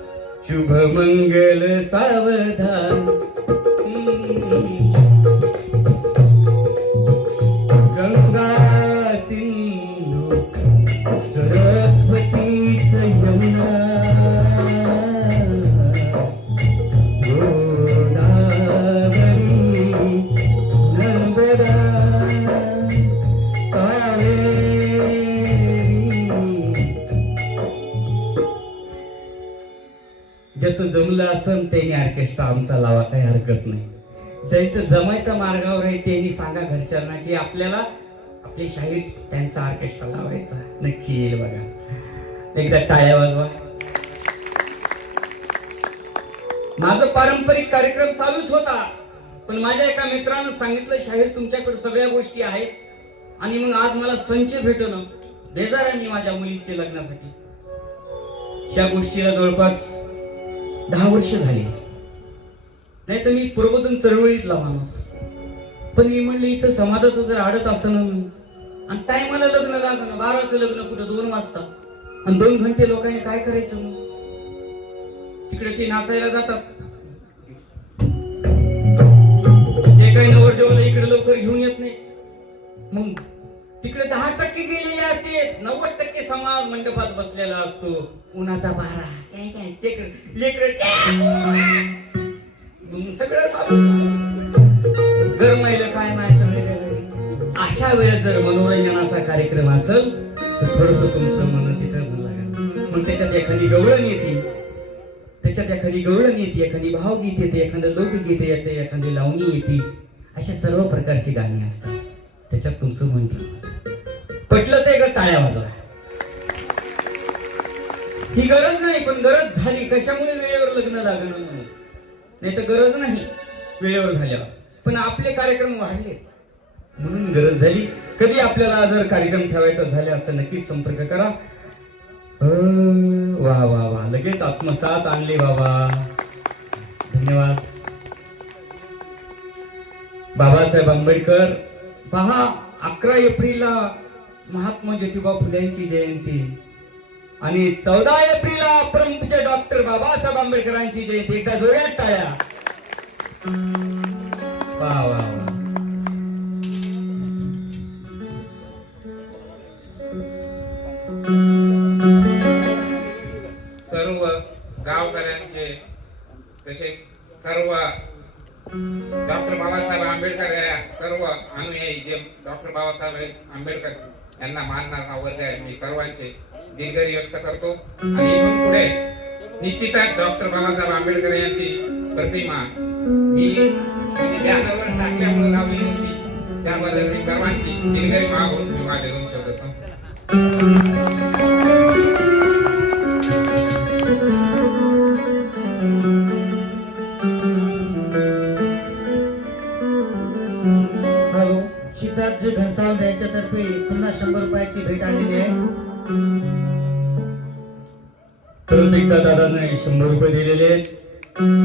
शुभ मंगल सावधान, गंगा सिंधू सरस्वती यमुना गोदावरी नर्मदा कावेरी. ज्याचं जमलं असन त्याने ऑर्केस्ट्रा आमचा लावा, काही हरकत नाही. ज्यांचं जमायचा मार्गावर आहे त्यांनी सांगा घरच्यांना की आपल्याला आपले शाहीर त्यांचा ऑर्केस्ट्रा लावायचा. नक्की येईल बघा. एकदा टाळ्या वाजवा. माझं पारंपरिक कार्यक्रम चालूच होता, पण माझ्या एका मित्रानं सांगितलं शाहीर तुमच्याकडे सगळ्या गोष्टी आहेत आणि मग आज मला संच भेटणं बेजारांनी माझ्या मुलीचे लग्नासाठी. या गोष्टीला जवळपास 10 वर्ष झाली. नाही तर मी प्रबोधन चळवळीतला माणूस, पण मी म्हणले इथं समाजाचं जर आडत असं आणि टायमाला लग्न लागणं, 12चं लग्न कुठं 2 वाजता आणि 2 घंटे लोकांनी काय करायचं मग? तिकडे ते नाचायला जातात. ते काही नवरदेवाला इकडे लवकर घेऊन येत नाही. मग तिकडे 10% गेलेले असते, 90% समाज मंडपात बसलेला असतो. उन्हाचा पारा, सगळं गरमाईला काय नाही सगळे. अशा वेळेस जर मनोरंजनाचा कार्यक्रम असेल तर थोडस तुमचं मन तिथं होऊ लागेल. मग त्याच्यात एखादी गवळण येते, एखादी भावगीत येते, एखादं लोकगीत येते, एखादी लावणी येते. अशा सर्व प्रकारची गाणी असतात. त्याच्यात तुमचं मन पटलं ते टाळ्या वाजवा. ही गरज नाही, पण गरज झाली. कशामुळे? वेळेवर लग्न लागणं म्हणून. नाही तर गरज नाही वेळेवर झाल्यावर, पण आपले कार्यक्रम वाढले म्हणून गरज झाली. कधी आपल्याला जर कार्यक्रम ठेवायचा झाला असं नक्कीच संपर्क करा. वा वा वा, लगेच आत्मसात आणले बाबा, धन्यवाद. बाबासाहेब आंबेडकर पहा, 11 एप्रिलला महात्मा ज्योतिबा फुलेंची जयंती आणि 14 एप्रिलला परमपूज्य डॉक्टर बाबासाहेब आंबेडकरांची जयंती. एकदा जोरात टाळ्या. वा वा वा. सर्व गावकऱ्यांचे तसेच सर्व डॉक्टर बाबासाहेब आंबेडकर या सर्व अनुयायी जे डॉक्टर बाबासाहेब आंबेडकर यांना मानणारा वर्ग आहे, मी सर्वांचे दिलगिरी व्यक्त करतो. आणि इथून पुढे निश्चितच डॉक्टर बाबासाहेब आंबेडकर यांची प्रतिमा मी बॅनरवर टाकल्यामुळे लावली होती, त्याबद्दल मी सर्वांची दिलगिरी मागून मी माझे दोन शब्द संपवतो. सिद्धार्थ घनसावंत यांच्यातर्फे पुन्हा 100 रुपयाची भेट आलेली आहे. परत एकदा दादांना 100 रुपये दिलेले आहेत.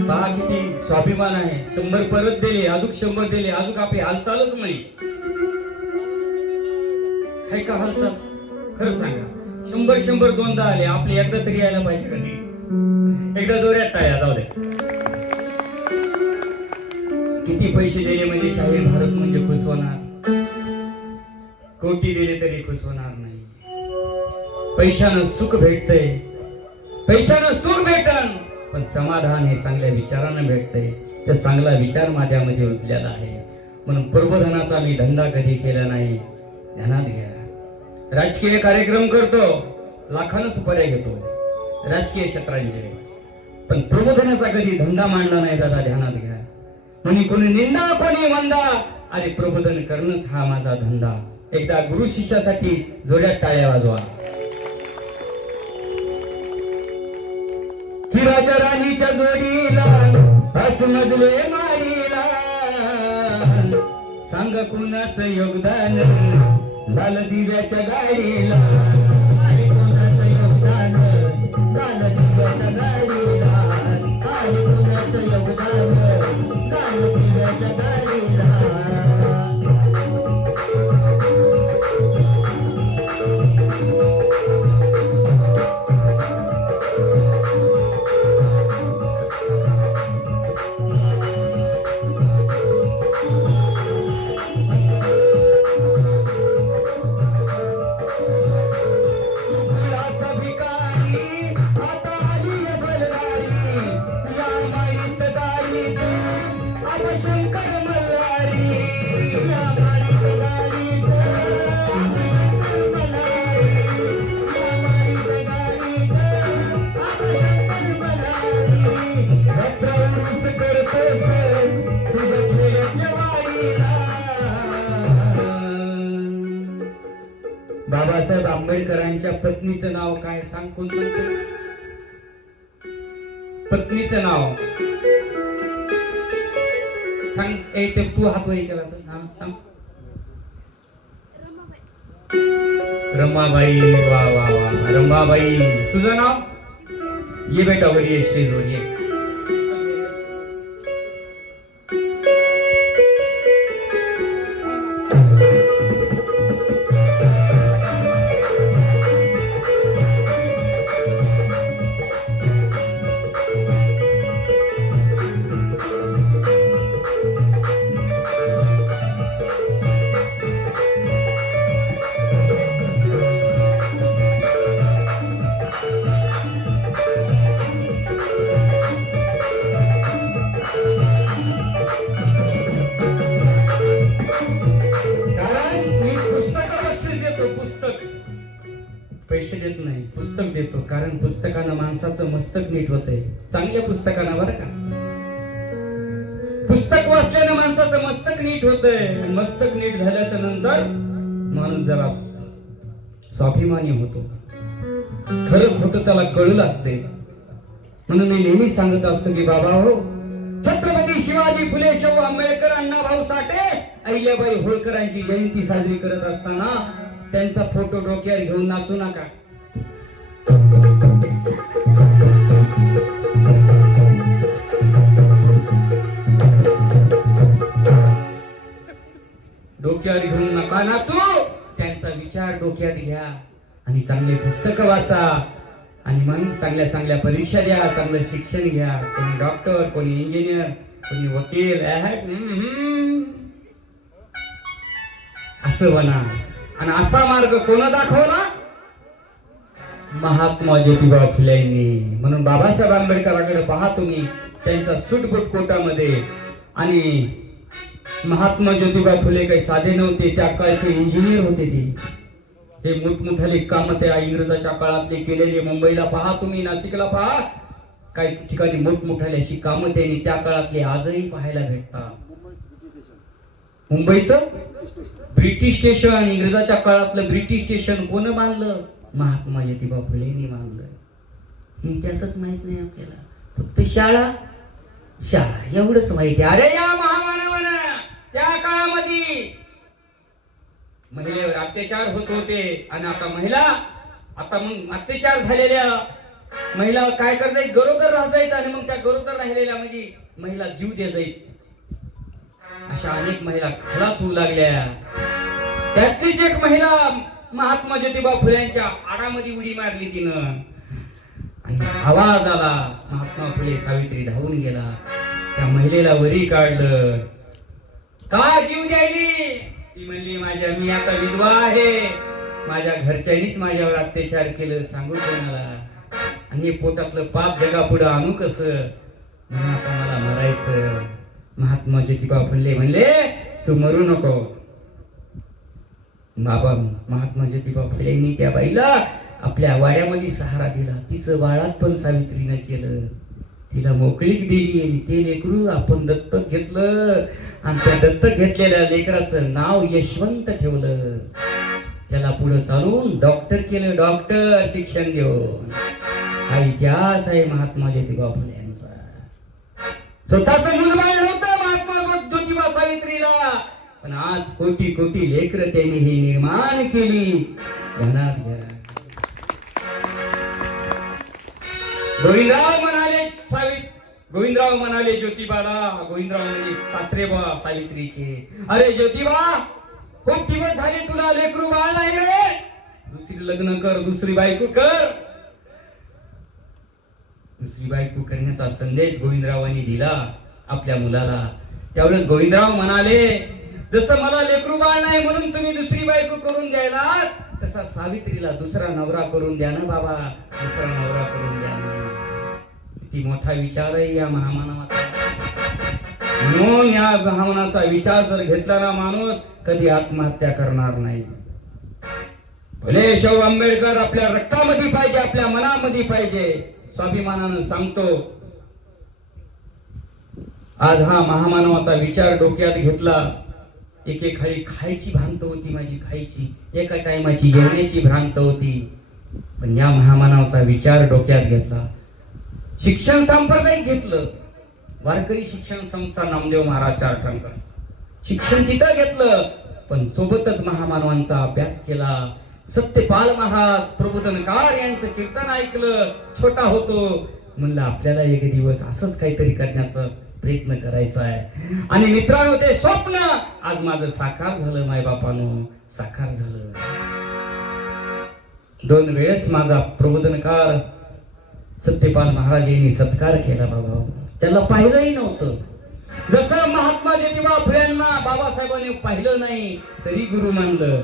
पहा किती स्वाभिमान आहे. 100 परत दिले, अजून 100 दिले, अजून आपली हालचालच नाही. काय का हालचाल खरं सांगा. 100 दोनदा आले, आपले एकदा तरी यायला पाहिजे कधी. एकदा जोरात टाळ्या. जाऊ दे. किती पैसे दिले म्हणजे शाहीर भारत म्हणजे खुश होणार. कोटी दिले तरी खुश होणार नाही. पैशानं सुख भेटतंय, पैशानं सुख भेटन, पण समाधान हे चांगल्या विचारानं भेटतंय. ते चांगला विचार माझ्यामध्ये रुजलेला आहे. म्हणून प्रबोधनाचा मी धंदा कधी केला नाही, ध्यानात घ्या. राजकीय कार्यक्रम करतो, लाखानं सुपाऱ्या घेतो राजकीय क्षेत्रांचे, पण प्रबोधनाचा कधी धंदा मांडला नाही दादा, ध्यानात घ्या. म्हणी कोणी निंदा कोणी वंदा, अरे प्रबोधन करणंच हा माझा धंदा. एकदा गुरु शिष्यासाठी जोड्यात टाळ्या वाजवा. हिराच्या राणीच्या जोडीला पाच मजले मारीला, सांग कुणाचं योगदान लाल दिव्याच्या गाडीला. कुणाचं योगदान लाल दिव्याच्या गाडीला, कुणाचं योगदान लाल दिव्याच्या गाडीला. बाबासाहेब आंबेडकरांच्या पत्नीचं नाव काय सांग? कोणतं पत्नीचं नाव सांग. ते तू हात वही केला नाव सांग. रमाबाई. वा वा वा, रमाबाई. तुझं नाव? ये बेटा वर ये, स्टेजवर ये. पैसे देत नाही, पुस्तक देतो. कारण पुस्तकानं माणसाचं मस्तक नीट होतंय. चांगल्या पुस्तकानं बरं का. पुस्तक वाचल्यानं माणसाचं मस्तक नीट होतंय. मस्तक नीट झाल्याच्या नंतर माणूस जरा स्वाभिमानी होतो. खरं खोटं त्याला कळू लागते. म्हणून मी नेहमी सांगत असतो की बाबा हो, छत्रपती शिवाजी फुले, शाहू आंबेडकर, अण्णाभाऊ साठे, अहिल्याबाई होळकरांची जयंती साजरी करत असताना त्यांचा फोटो डोक्यावर घेऊन नाचू नका. डोक्यावर घेऊन नका नाचू, त्यांचा विचार डोक्यात घ्या आणि चांगले पुस्तक वाचा आणि मग चांगल्या चांगल्या परीक्षा द्या, चांगलं शिक्षण घ्या. कोणी डॉक्टर, कोणी इंजिनियर, कोणी वकील, असं बना. आणि असा मार्ग कोण दाखवला? महात्मा ज्योतिबा फुलेंनी. म्हणून बाबासाहेब आंबेडकरांकडे पहा तुम्ही, त्यांचा सूटबूट कोटामध्ये. आणि महात्मा ज्योतिबा फुले काही साधे नव्हते, त्या काळचे इंजिनियर होते ते मोठमोठाले काम त्या इंग्रजाच्या काळातले केलेले. मुंबईला पहा तुम्ही, नाशिकला पहा, काही ठिकाणी मोठमोठाले अशी कामं त्यांनी त्या काळातले आजही पाहायला भेटतात. मुंबईचं ब्रिटिश स्टेशन, इंग्रजाच्या काळातलं ब्रिटिश स्टेशन कोण बांधलं? महात्मा ज्योतिबा फुलेंनी बांधलं. इतिहासच माहित नाही आपल्याला, फक्त शाळा एवढंच माहिती. अरे या महामानवानं त्या काळामध्ये महिलेवर अत्याचार होत होते आणि आता मग अत्याचार झालेल्या महिला काय करतायत? गरोदर राहायत आणि मग त्या गरोदर राहिलेल्या म्हणजे महिला जीव द्या जाईल. अशा अनेक महिला खलास होऊ लागल्या. त्यातलीच एक महिला महात्मा ज्योतिबा फुलेंच्या आडामध्ये उडी मारली तिनं आणि आवाज आला. महात्मा फुले सावित्री धावून गेला, त्या महिलेला वरी काढलं. का जीव द्यायली? ती म्हणली, मी आता विधवा आहे, माझ्या घरच्यांनीच माझ्यावर अत्याचार केलं, सांगू कोणाला? आणि हे पोटातलं पाप जगापुढं आणू कसं? म्हणून आता मला मरायचं. महात्मा ज्योतिबा फुले म्हणले, तू मरू नको. बाबा महात्मा ज्योतिबा फुलेंनी त्या बाईला आपल्या वाड्यामध्ये सहारा दिला. तिचं बाळात पण सावित्रीनं केलं, तिला मोकळीक दिली आणि ते लेकरू आपण दत्तक घेतलं आणि त्या दत्तक घेतलेल्या लेकराचं नाव यशवंत ठेवलं. त्याला पुढे चालून डॉक्टर केलं, डॉक्टर शिक्षण देऊन. हा इतिहास आहे महात्मा ज्योतिबा फुले यांचा. स्वतःच मुलबाळ नव्हतं महात्मा ज्योतिबा सावित्रीला, पण आज कोटी कोटी लेकर त्यांनी ही निर्माण केली. ध्यानात घ्या. गोविंदराव म्हणाले ज्योतिबाला, गोविंदराव म्हणजे सासरेबा सावित्रीचे, अरे ज्योतिबा, खूप दिवस झाले तुला लेकरू बाळ नाही रे, दुसरी लग्न कर, दुसरी बायको कर. दुसरी बायको करण्याचा संदेश गोविंदरावांनी दिला आपल्या मुलाला. त्यावेळेस गोविंदराव म्हणाले, जसं मला लेकरू बाळ नाही म्हणून तुम्ही दुसरी बायको करून द्यायला, तसा सावित्रीला दुसरा नवरा करून द्या ना बाबा, दुसरा नवरा करून द्या ना. किती मोठा विचार आहे या महामानवाचा. म्हणून या महामानाचा विचार जर घेतला ना माणूस, कधी आत्महत्या करणार नाही. फुले शाहू आंबेडकर आपल्या रक्तामध्ये पाहिजे, आपल्या मनामध्ये पाहिजे. स्वाभिमानानं सांगतो, आज हा महामानवाचा विचार डोक्यात घेतला. एकेकाळी खायची भ्रांत होती माझी, खायची एका टायमाची जेवण्याची भ्रांत होती, पण या महामानवाचा विचार डोक्यात घेतला. शिक्षण सांप्रदायिक घेतलं, वारकरी शिक्षण संस्था नामदेव महाराज चारठणकर शिक्षण तिथं घेतलं, पण सोबतच महामानवांचा अभ्यास केला. सत्यपाल महाराज प्रबोधनकार यांचं कीर्तन ऐकलं. छोटा होतो, म्हणलं आपल्याला एक दिवस असंच काहीतरी करण्याचा प्रयत्न करायचा आहे. आणि मित्रांनो, ते स्वप्न आज माझं साकार झालं. मायबापानो, साकार झालं. 2 वेळेस माझा प्रबोधनकार सत्यपाल महाराज यांनी सत्कार केला. बाबा त्याला पाहिलंही नव्हतं. जसं महात्मा ज्योतिबा फुलेंना बाबासाहेबांनी पाहिलं नाही तरी गुरु मानलं,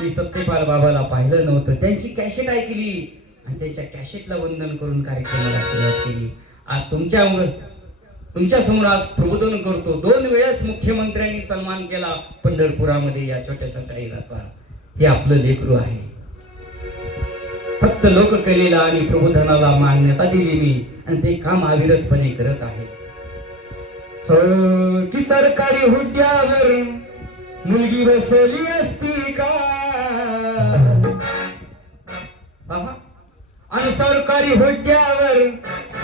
मी सत्यपाल बाबाला पाहिलं नव्हतं. त्यांची कॅसेट ऐकली आणि त्यांच्या कॅसेटला वंदन करून कार्यक्रमाला सुरुवात केली. आज तुमच्या समोर आज प्रबोधन करतो. 2 वेळेस मुख्यमंत्र्यांनी सन्मान केला पंढरपुरामध्ये या छोट्याशा शाहिराचा. हे आपलं लेकरू आहे. फक्त लोककलेला आणि प्रबोधनाला मान्यता दिली मी, आणि ते काम अविरतपणे करत आहे. की सरकारी हुद्द्यावर मुलगी बसली असती का, आणि सरकारी हुद्द्यावर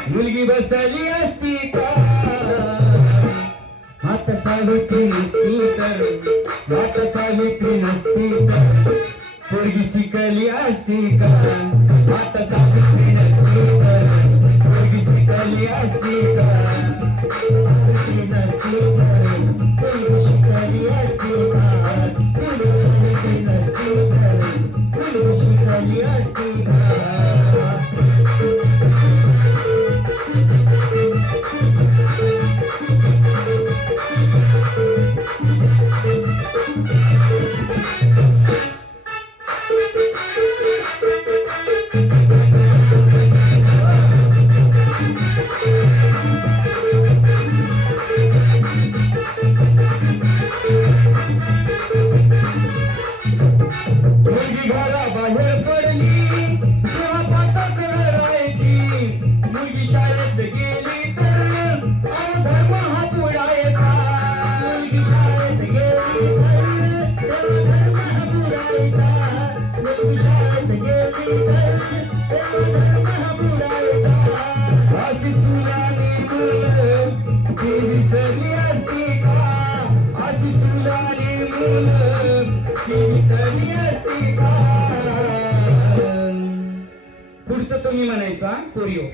मुलगी बसली असती का, माता सावित्री नसती तर, माता सावित्री नसती तर पोरगी शिकली असती का, माता सावित्री नसती तर पोरगी शिकली असती का, सावित्री नसती तर पोरगी शिकली असती का. अशी चुलानी मुलं ती विसरली असती का? अशी चुलानी मुलं ती विसरली असती का? पुढचं तुम्ही म्हणायचा पोरिओ.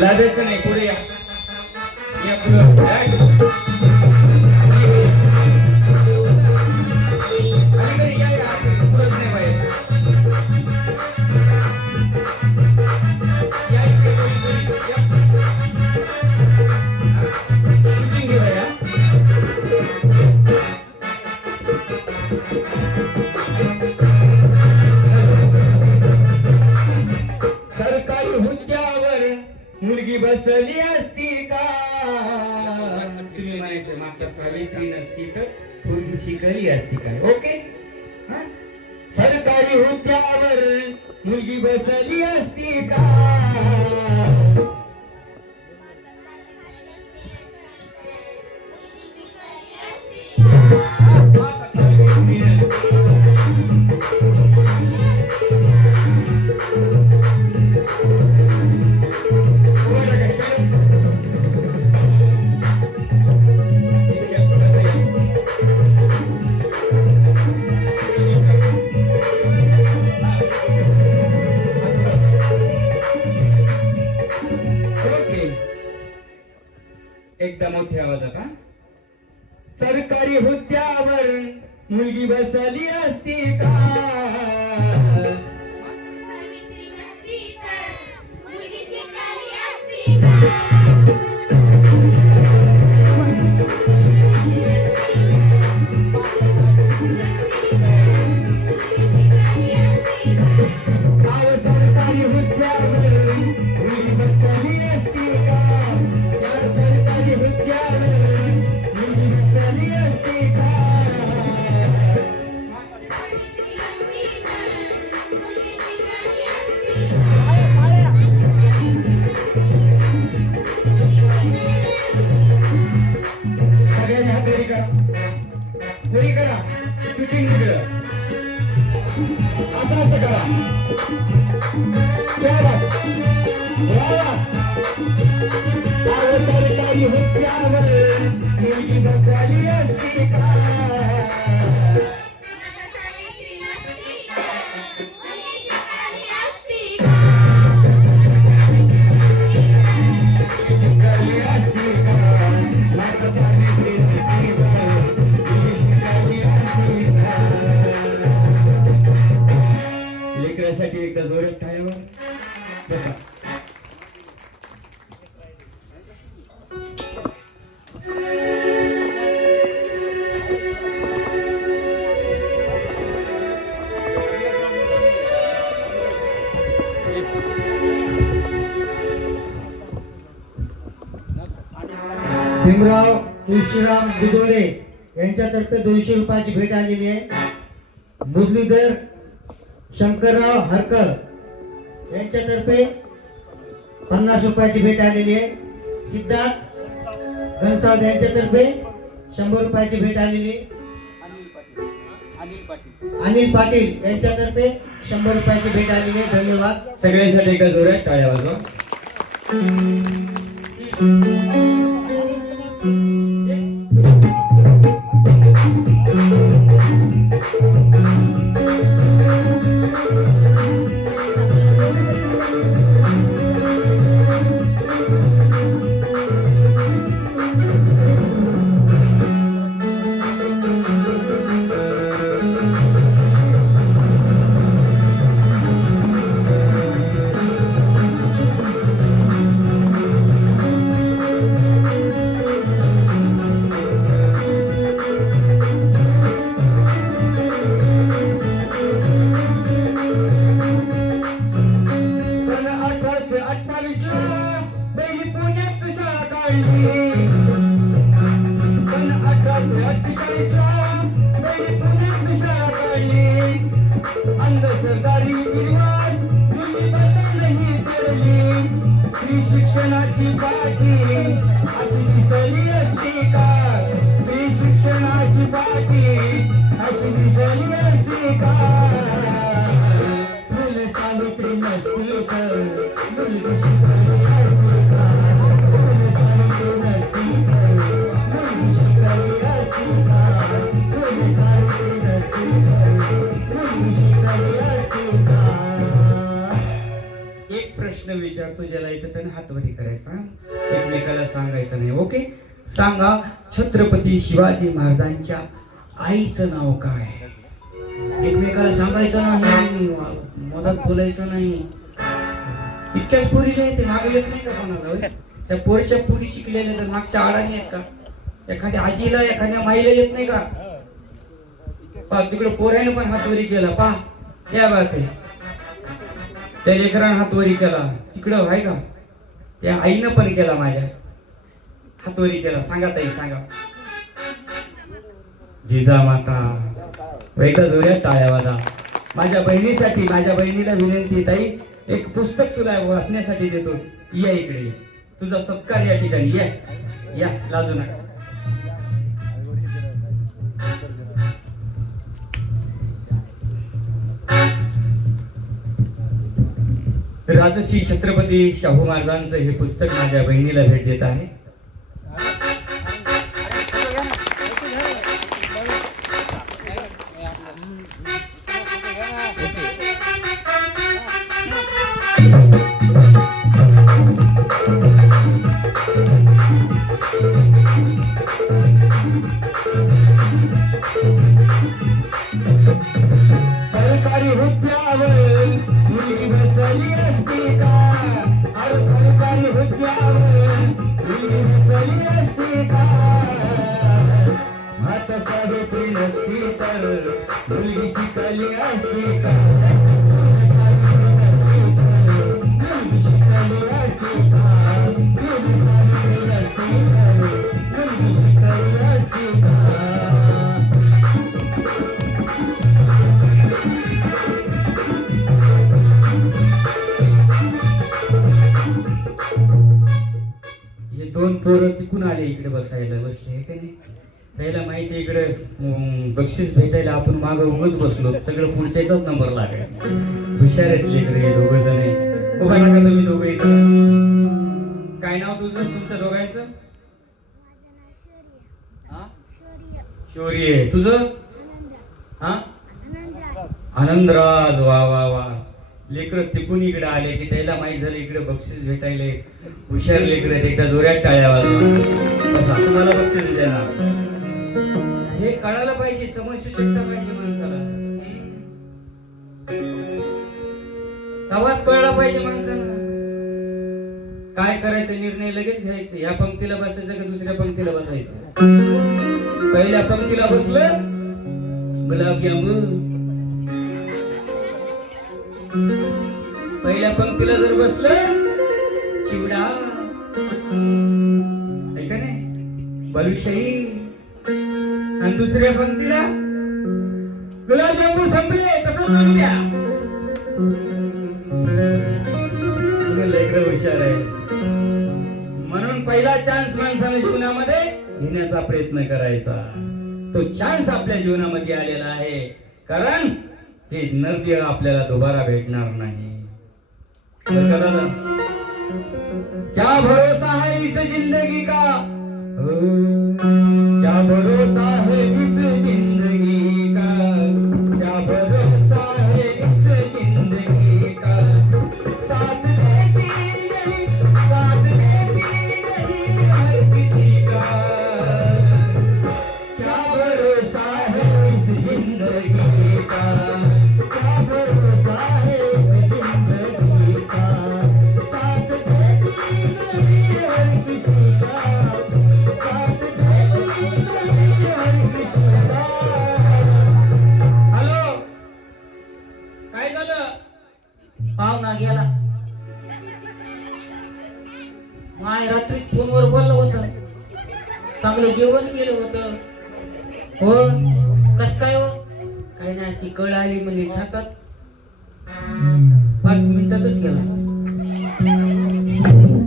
लाजायचं नाही, पुढे या. या पुढं. अलीकडे या, या. पुढंच नाही बाहेर. या इकडे, इकडे, या. शूटिंग घेऊया या. सरकारी हुद्द्यावर मुलगी बसली असती का? तुम्ही म्हणायचं मागच्या सावित्री नसती तर मुलगी शिकली असती काय? ओके. हा? सरकारी हुद्द्यावर मुलगी बसली असती का? सावित्री नसती. एकदा मोठ्या आवाजात हा. सरकारी हुद्द्यावर मुलगी बसली असती का? सरकारी हुद्द्यावर मुलगी बसली असती का? सरकारी हुद्द्यावर मुलगी बसली असती का? सगळ्यांनी हात वरी करा, वरी करा. शूटिंग निघलं असं असं करा. क्या बात, वा. सरकारी हुद्द्यावर मुलगी बसली असती का? शिकली असती का? माता सावित्री नसती का? शिकली असती का? लेकरासाठी एकदा जोरात टाळ्या बसा. भीमराव तुळशीराम बुधोरे यांच्यातर्फे 200 रुपयाची भेट आलेली आहे. मुरलीधर शंकरराव हरकर यांच्यातर्फे 50 रुपयाची भेट आलेली आहे. सिद्धार्थ घनसावद यांच्यातर्फे 100 रुपयाची भेट आलेली आहे. अनिल पाटील यांच्यातर्फे 100 रुपयाची भेट आलेली आहे. धन्यवाद. सगळ्यांसाठी एकदा जोरात टाळ्या वाजवा. सरकारी विद्वान मुली बंधनही तोडली, स्त्री शिक्षणाची पाठी अशी दिसली असती का, स्त्री शिक्षणाची पाठी अशी दिसली असती का. फुले सावित्री नसती तर मुलगी शिकली असती का, फुले सावित्री नसती तर मुलगी शिकली असती का, फुले सावित्री नसती तर मुलगी शिकली असती का. एक प्रश्न विचारतो, ज्याला येतं त्याने हातवरी करायचा, एकमेकाला सांगायचं नाही. ओके? सांगा, छत्रपती शिवाजी महाराजांच्या आईचं नाव काय? एकमेकाला सांगायचं नाही, मदत बोलायचं नाही. इतक्याच पोरीला येते, मागे येत नाही का कोणाला? होय? त्या पोरीच्या पोरी शिकलेल्या तर मागच्या आडाने आहेत का? एखाद्या आजीला एखाद्या माईला येत नाही का? पा तिकडे पोऱ्याने पण हातवरी केला, पा त्या बात आहे. त्या लेकरानं हातवरी केला, तिकडं आहे का? त्या आईनं पण केला, माझ्या हातवरी केला. सांगा ताई, सांगा. जिजामाता वेगळ्या जोऱ्यात टाळ्या वाजा. माझ्या बहिणीसाठी, माझ्या बहिणीला विनंती, ताई एक पुस्तक तुला वाचण्यासाठी देतो, या इकडे ये. तुझा सत्कार या ठिकाणी, या या, लाजू नका. राजश्री छत्रपती शाहू महाराजांचं हे पुस्तक माझ्या बहिणीला भेट देत आहे. सरकारी हुद्द्यावर मुलगी बसली असती का, अरे सरकारी हुद्द्यावर मुलगी बसली असती का. माता सावित्री नसती तर मुलगी शिकली असती का, मुलगी शिकली असती का, मुलगी सावित्री नसती तर मुलगी शिकली असती का. दोन पोरं तिकून आले इकडे बसायला, बसले हे काही नाही. त्याला माहिती इकडे बक्षीस भेटायला आपण मागं उगच बसलो, सगळं पुढच्याच नंबर लागेल. हुशार आहेत लेकरे दोघ जण. उभा नका तुम्ही दोघे. काय नाव तुझं, तुमचं दोघांचं? शौर्य. तुझं? हा, आनंदराज. वा वा वा. लेकर तिकून इकडे आले की त्याला माहित झालं इकडे बक्षीस भेटायले. हुशार लेकर आहेत, एकदा जोऱ्यात टाळ्या वाजवा. तुम्हाला बक्षीस देणार. हे कळायला पाहिजे, समजशक्यता पाहिजे माणसाला. आवाज कळला पाहिजे माणसाला. काय करायचं निर्णय लगेच घ्यायचं. या पंक्तीला बसायचं का दुसऱ्या पंक्तीला बसायचं? पहिल्या पंक्तीला बसलं गुलाबजामुन, पहिल्या पंक्तीला जर बसलं चिवडा, ऐका नाही, बालुशाही, आणि दुसऱ्या पंक्तीला गुलाबजामुन संपले. तसंच म्हणूया. लेकरं हुशार आहे. म्हणून पहिला चान्स माणसाने जीवनामध्ये घेण्याचा प्रयत्न करायचा. तो चान्स आपल्या जीवनामध्ये आलेला आहे, कारण हे नरदेह आपल्याला दोबारा भेटणार नाही. क्या भरोसा है इस जिंदगी का, क्या भरोसा है इस जिंदगी का, क्या भरोसा है इस जिंदगी का. साथ देती नहीं, साथ देती नहीं हर किसी का. क्या भरोसा है इस जिंदगी का, क्या भरोसा है इस जिंदगी का. साथ देती नहीं हर किसी का, साथ देती नहीं हर किसी का. हॅलो, काय झालं? पाहुणा गेला. माय रात्री फोनवर बोललं होतं, चांगलं जेवण केलं होतं. हो, कस काय हो? काही नाही, अशी कळ आली म्हणजे छातात. 5 मिनिटातच गेला.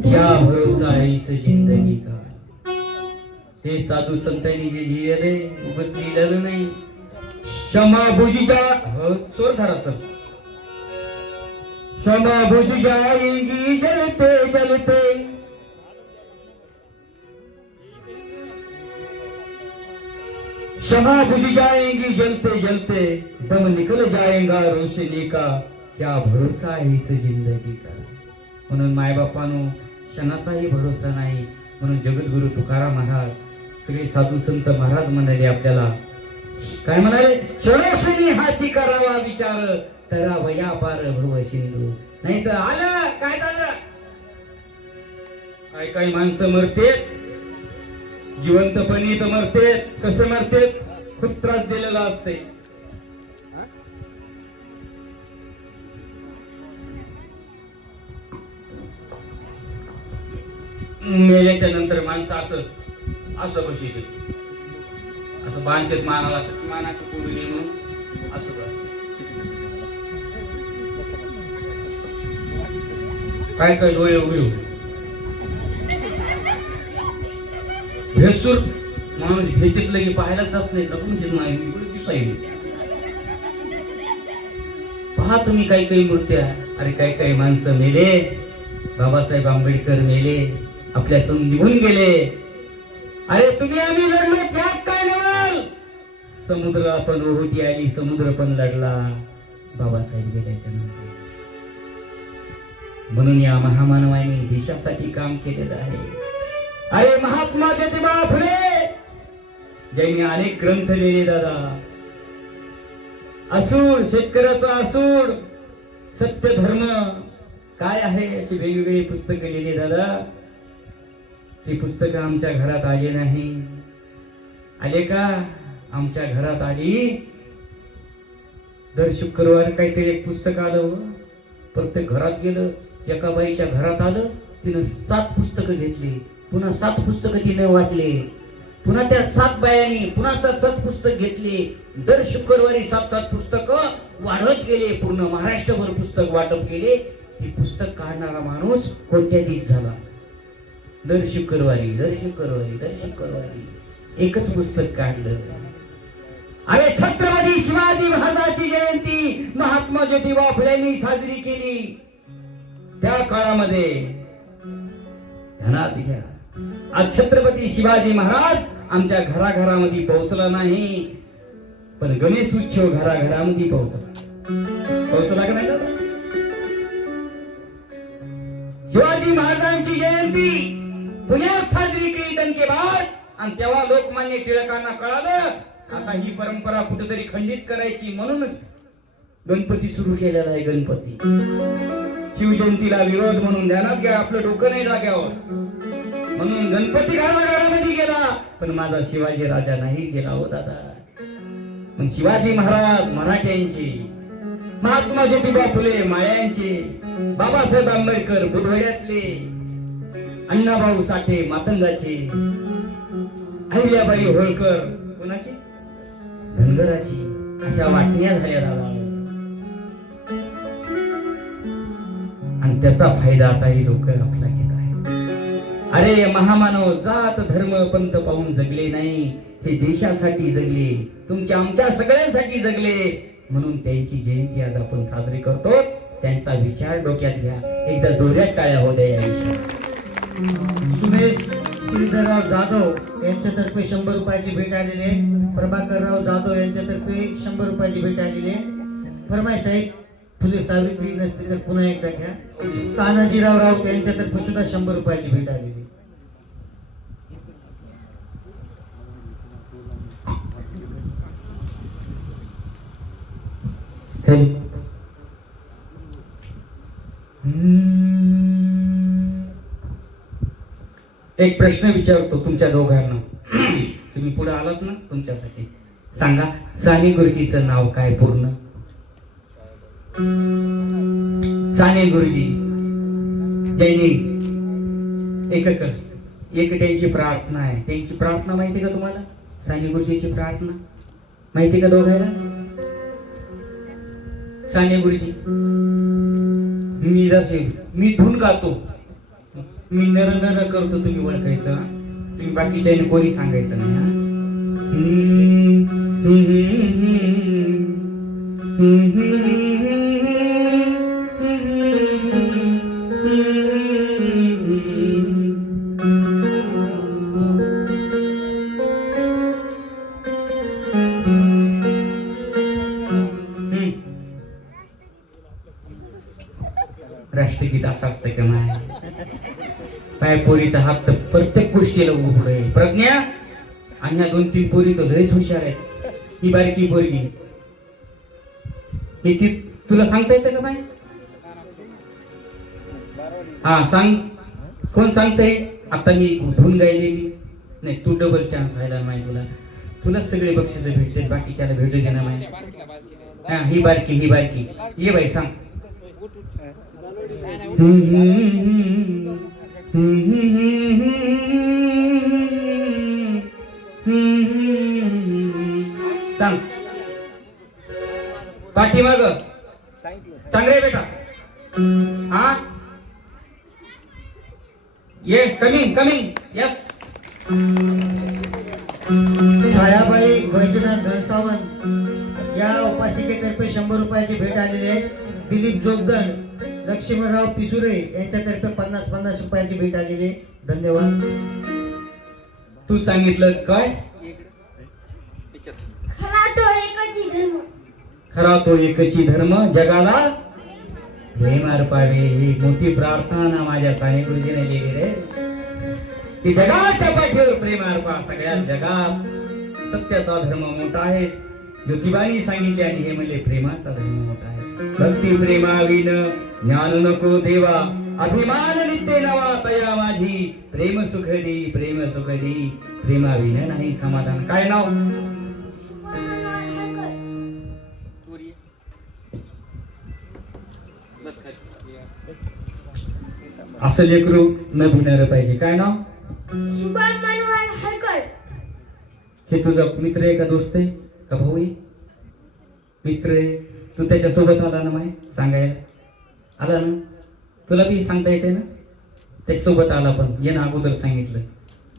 क्या भरोसा है इस जिंदगी का. ते साधू संतांनी जे लिहिलेले उगाच लिहिलेलं नाही. क्षमा बुझीजा स्वर धरा सर. क्षमा बुझ जाएंगी जलते जलते. क्षमा बुझ जाएंगी जलते जलते. दम निकल जाएगा रोशनी का. क्या भरोसा है इस जिंदगी का. म्हणून मायबापानो क्षणाचाही भरोसा नाही. म्हणून जगद्गुरु तुकाराम महाराज सगळे साधू संत महाराज म्हणाले आपल्याला. काय म्हणाले. क्षणोक्षणी हाची करावा विचार. तरा वया पार भव सिंधू. नाही तर आलं काय झालं. काय काही माणसं मरतेत. जिवंतपणी तर मरतेत. कसं मरतेत. खूप त्रास दिलेला असते. मेल्याच्या नंतर माणसं असं असं बसले. असं बांधतेत मानाला. त्याची मानाची कोंडली म्हणून असं बस. काय काय डोळे उघडे भेसूर माणूस भेटीतलं की पाहायला जात नाही. दिसायला पहा तुम्ही काही काही मूर्त्या. अरे काही काही माणसं मेले. बाबासाहेब आंबेडकर मेले. आपल्यातून निघून गेले. अरे तुम्ही आम्ही लढलो त्यात काय नवल. समुद्र आपण ओहोटी आली. समुद्र पण लढला बाबासाहेब गेल्याच्या नंतर. म्हणून या महामानवाने देशासाठी काम केलेलं आहे. अरे महात्मा ज्योतिबा फुले ज्यांनी अनेक ग्रंथ लिहिले दादा. असूड शेतकऱ्याचा असूड सत्य धर्म काय आहे अशी वेगवेगळी पुस्तकं लिहिली दादा. ती पुस्तकं आमच्या घरात आली नाही. आले का. आमच्या घरात आली. दर शुक्रवार काहीतरी एक पुस्तक आलं. प्रत्येक घरात गेलं. एका बाईच्या घरात आलं. तिनं 7 पुस्तकं घेतली. पुन्हा 7 पुस्तकं तिने वाटले. पुन्हा त्या 7 बायांनी पुन्हा 7 पुस्तक घेतली. दर शुक्रवारी 7 पुस्तकं वाढत गेले. पूर्ण महाराष्ट्रभर पुस्तक वाटप केले. ही पुस्तक काढणारा माणूस कोट्याधीश झाला. दर शुक्रवारी दर शुक्रवारी दर शुक्रवारी एकच पुस्तक काढलं. अरे छत्रपती शिवाजी महाराजांची जयंती महात्मा ज्योतिबा फुलेंनी साजरी केली. त्या काळामध्ये ध्यानात घ्या. आज छत्रपती शिवाजी महाराज आमच्या घराघरामध्ये पोहोचला नाही. पण गणेश उत्सव घराघरामध्ये पोहोचला का नाही. शिवाजी महाराजांची जयंती पुण्यात साजरी केली त्यांचे बाद. आणि तेव्हा लोकमान्य टिळकांना कळालं आता ही परंपरा कुठेतरी खंडित करायची. म्हणूनच गणपती सुरू केलेला आहे. गणपती शिवजयंतीला विरोध म्हणून ध्यानात घ्या. आपलं डोकं नाही जाग्यावर. म्हणून गणपती घराघरामध्ये गेला. पण माझा शिवाजी राजा नाही गेला हो दादा. मग शिवाजी महाराज मराठ्यांचे. महात्मा ज्योतिबा फुले मायांचे. बाबासाहेब आंबेडकर बुधवाड्यातले. अण्णाभाऊ साठे मातंगाचे. अहिल्याबाई होळकर कोणाची धनगराची. अशा वाटण्या झाल्या दादा. आणि त्याचा फायदा आता ही लोक आपला घेत आहेत. अरे महामानव जात धर्म पंथ पाहून जगले नाही. हे देशासाठी जगले. तुमच्या आमच्या सगळ्यांसाठी जगले. म्हणून त्यांची जयंती आज आपण साजरी करतो. त्यांचा विचार डोक्यात घ्या. एकदा जोरात टाळ्या होऊ द्या. या विषयात सुमेश श्रीधरराव जाधव यांच्यातर्फे 100 रुपयाची भेट आलेली आहे. प्रभाकरराव जाधव यांच्यातर्फे 100 रुपयाची भेट आलेली आहे. फरमाईश आहे फुले सावित्री नसते तर पुन्हा एकदा घ्या. तानाजीराव राऊत यांच्यातर्फे सुद्धा 100 रुपयाची भेट आलेली. एक प्रश्न विचारतो तुमच्या दोघांना. तुम्ही पुढे आलात ना. तुमच्यासाठी सांगा. साने गुरुजीचं नाव काय पूर्ण. साने गुरुजी त्यांनी एक त्यांची प्रार्थना आहे. त्यांची प्रार्थना माहिती का तुम्हाला. साने गुरुजीची प्रार्थना माहिती का दोघांना. साने गुरुजी मी धून गातो, मी नर नर करतो, तुम्ही ओळखायचं हा? तुम्ही बाकीच्या कोणी सांगायचं नाही हा? राष्ट्रगीत असं असतं का माय? काय पोरीचा हात तर प्रत्येक गोष्टीला उघड आहे. प्रज्ञा आणि ह्या 2-3 पोरी तर लयच हुशार आहेत. ही बारकी पोरगी ही ती तुला सांगता येतं का माय? हा सांग, कोण सांगतंय? आता मी धून गायलेली नाही, तू डबल चान्स व्हायला माय. तुला सगळे बक्षीस भेटते, बाकीच्याला भेटू दे ना माय. हा ही बारकी ये बाई सांग. सांग पाठीमाग सांग रे बेटा. हा ये कमिंग यस. छायाबाई वैजनाथ घनसावंत या उपासिकेतर्फे 100 रुपयाची भेट आलेली आहे. दिलीप जोगदन, लक्ष्मणराव पिसुरे यांच्यातर्फे 50 रुपयाची भेट आलेली आहे. धन्यवाद. तू सांगितलं काय? खरा तो एकची धर्म जगाला प्रेम अर्पावे, ही मोठी प्रार्थना माझ्या साने गुरुजीने लिहिली रे. की जगाच्या पाठीवर प्रेम अर्पा. सगळ्या जगात सत्याचा धर्म मोठा आहे. ज्योतिबानी सांगितले आणि हे म्हणले प्रेमाचा धर्म मोठा आहे. भक्ती प्रेमाविन ज्ञान नको देवा, अभिमान नित्य नवा तया माझी. प्रेम सुख दी प्रेमाविन नाही समाधान. काय नाव? असं लेकरू न भिणार पाहिजे. काय नाव? हे तुझा मित्र आहे का दोस्त आहे का भाऊ आहे? मित्र आहे. तू त्याच्या सोबत आला ना माय सांगायला? आला ना? तुला बी सांगता येते ना? त्याच्या सोबत आला पण ये ना, अगोदर सांगितलं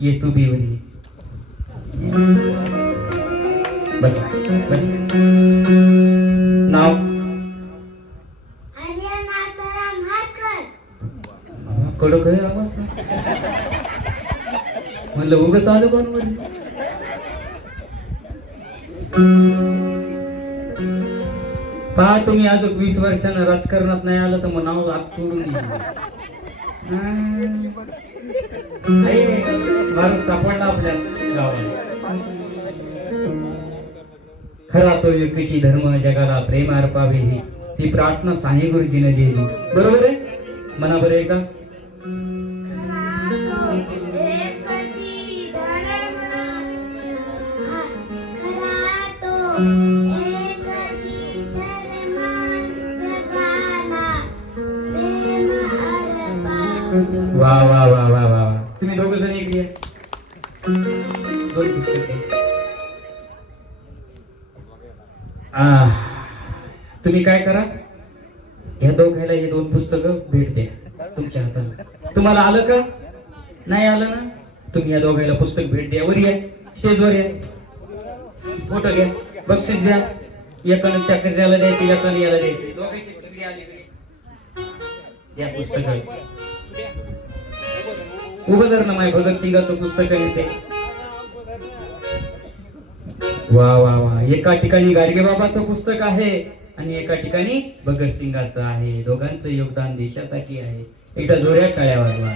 ये तू बी वरी. बस बस. नाव? कडक आहे आवाज. म्हणलं उगच आलं पण वरी. पहा तुम्ही अजून 20 वर्षानं राजकारणात नाही आलं तर मग नाव आत सोडून माणूस सापडला आपल्या गावाला. खरा तो एकीची धर्म जगाला प्रेम अर्पावे, ही ती प्रार्थना साने गुरुजीने दिली. बरोबर आहे? म्हणा बरं आहे का? वा वा वा वा वा. तुम्ही दोघ जण इकडे या. दोन पुस्तके. तुम्ही काय करा, ह्या दोघायला हे 2 पुस्तकं भेट द्या तुमच्या हाताला. तुम्हाला आलं का? नाही आलं ना? तुम्ही या दोघायला पुस्तक भेट द्या. वर या, स्टेजवर या, फोटो घ्या, बक्षीस द्या. एकानं त्या कर्जाला द्यायचे, एकानं याला द्यायचे. द्या पुस्तक. उभं धर ना माय. भगतसिंगाचं पुस्तक आहे ते. वा वा वा. एका ठिकाणी गाडगे बाबाचं पुस्तक आहे आणि एका ठिकाणी भगतसिंगाचं आहे. दोघांचं योगदान देशासाठी आहे. एकदा जोऱ्या टाळ्या वाजवा.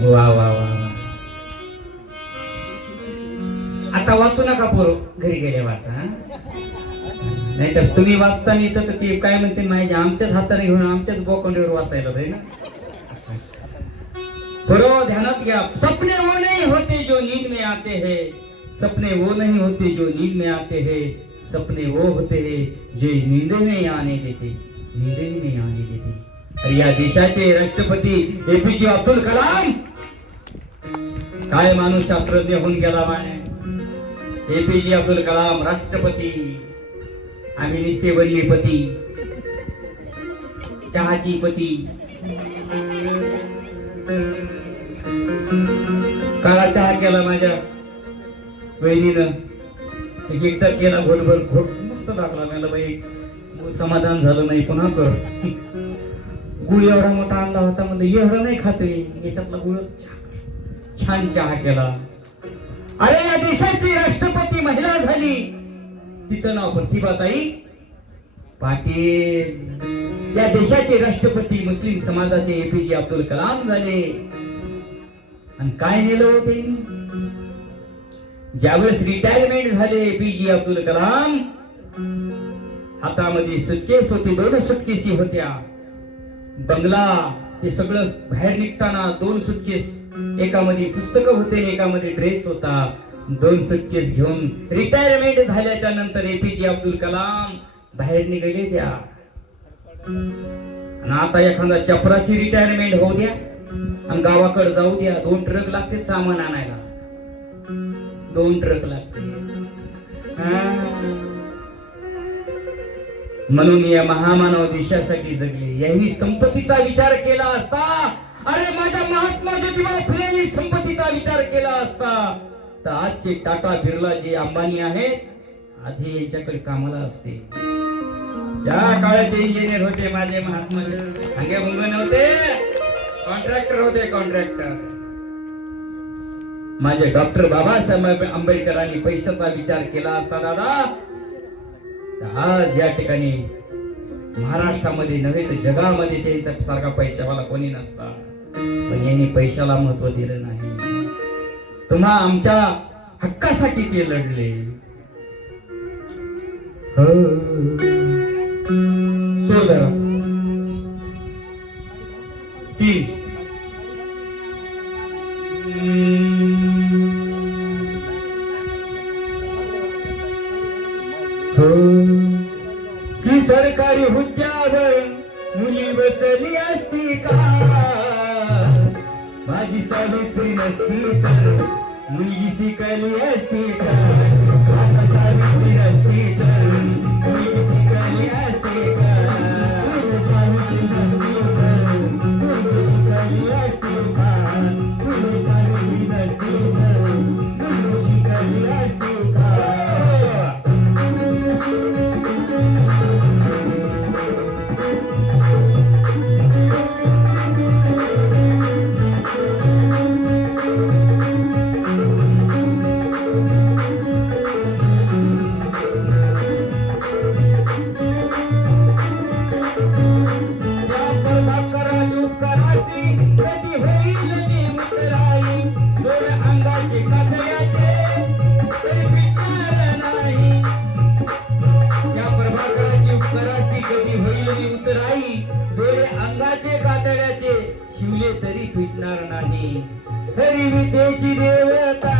वा वा वा. आता वाचू नका पोर, घरी गेल्या वाचा. नाहीतर तुम्ही वाचताना येतं तर ते काय म्हणते माहिती, आमच्याच हाताने घेऊन आमच्याच बोकंडीवर वाचायला पाहिजे ना. बरोबर ध्यानात घ्या. सपने वो नहीं होते जो नींद में आते हैं, सपने वो नहीं होते जो नींद में आते हैं, सपने वो होते हैं जे नींद में आने देते, नींद में आने देते. अरे या देशाचे राष्ट्रपती APJ अब्दुल कलाम काय माणूस शास्त्रज्ञ होऊन गेला माने. APJ अब्दुल कलाम राष्ट्रपती, आम्ही निस्ते वल्लीपती. चहाची पती काळा चहा केला माझ्या वहिनीनं, एकदा केला घोटभर, घोट मस्त लागला. मला बाई समाधान झालं नाही, पुन्हा कर. गुळ एवढा मोठा आणला होता, म्हणलं एवढं नाही खाते, याच्यातला गुळ छान चहा केला. अरे या देशाची राष्ट्रपती महिला झाली, तिचं नाव प्रतिभाताई पाटील. या देशाचे राष्ट्रपती मुस्लिम समाजाचे एपीजे अब्दुल कलाम झाले. आणि काय नेलं होते, ज्यावेळेस रिटायरमेंट झाले एपीजे अब्दुल कलाम, हातामध्ये सुटकेस होती, 2 सुटकेसी होत्या. बंगला ते सगळं बाहेर निघताना 2 सुटकेस, एकामध्ये पुस्तकं होते, एकामध्ये ड्रेस होता. 2 सुटकेस घेऊन रिटायरमेंट झाल्याच्या नंतर एपीजे अब्दुल कलाम बाहेर निघाले त्या. आणि आता एखादा चपराची रिटायरमेंट होऊ द्या आणि गावाकडे जाऊ द्या, 2 ट्रक लागते सामान आणायला, 2 ट्रक लागते. म्हणून या महामानव देशासाठी जगले. यांनी संपत्तीचा विचार केला असता, अरे माझ्या महात्मा ज्योतिबा फुलेंनी संपत्तीचा विचार केला असता, तर आजचे टाटा बिर्ला जे अंबानी आहेत, आज हे यांच्याकडे कामाला असते. ज्या काळाचे इंजिनियर होते माझे महात्मा, अंगे मुंगे नव्हते, कॉन्ट्रॅक्टर होते, कॉन्ट्रॅक्टर. माझे डॉक्टर बाबासाहेब आंबेडकरांनी पैशाचा विचार केला असता दादा, आज या ठिकाणी महाराष्ट्रामध्ये नव्हे तर जगामध्ये त्यांचा सारखा पैशावाला कोणी नसता. पण यांनी पैशाला महत्व दिलं नाही. तुम्हा आमच्या हक्कासाठी ते लढले. सोदरा 3 की सरकारी हुद्द्यावर मुली बसली असती का, माझी सावित्री नसती तर मुलगी शिकली असती का. आता सावित्री नसती तर मुलगी शिकली असती का. सावित्री नसती तर मुलगी शिकली असती का. सावित्री नसती तर मुलगी शिकली असती का. शिवले तरी फिटणार नाही. तरी विद्येची देवता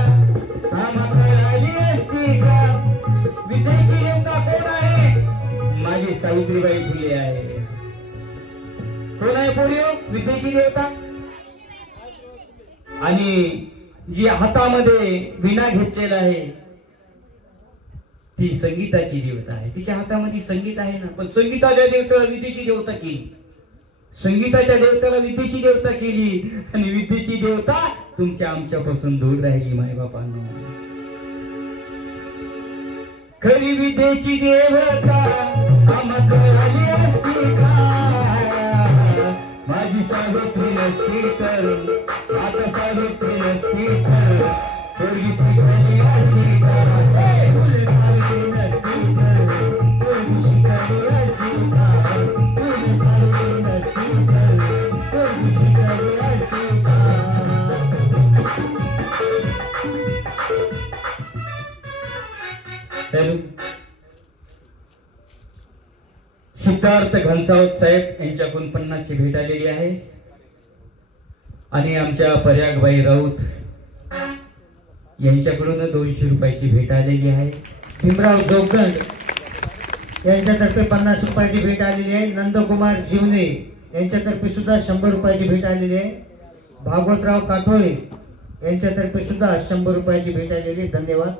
आम्हाला आली असती का. विद्येची देवता कोण आहे, माझी सावित्रीबाई फुले आहे. कोण आहे पोरियो विद्येची देवता. आणि जी हातामध्ये विणा घेतलेला आहे ती संगीताची देवता आहे. तिच्या हातामध्ये संगीत आहे ना, पण संगीताच्या देवतेला विद्येची देवता केली. संगीताच्या देवतेला विद्येची देवता केली आणि विद्येची देवता तुमच्या आमच्यापासून दूर राहिली. मायबापांना खरी विद्येची देवता आम्हाला आली असती का. माझी सावित्री नसती तर, आता सावित्री नसती तर पोरगी शिकली असती का. सावित्री नसती तर पोरगी शिकली असती का. सावित्री नसती तर पोरगी शिकली असती का. सिद्धार्थ घनसावत साहेब यांच्याकडून 50 ची भेट आलेली आहे. आणि आमच्या पर्यागबाई राऊत यांच्याकडून 200 रुपयाची भेट आलेली आहे. भीमराव जोगदंड यांच्यातर्फे 50 रुपयाची भेट आलेली आहे. नंदकुमार जीवने यांच्यातर्फे सुद्धा 100 रुपयाची भेट आलेली आहे. भागवतराव काठोळे यांच्यातर्फे सुद्धा 100 रुपयाची भेट आलेली आहे. धन्यवाद.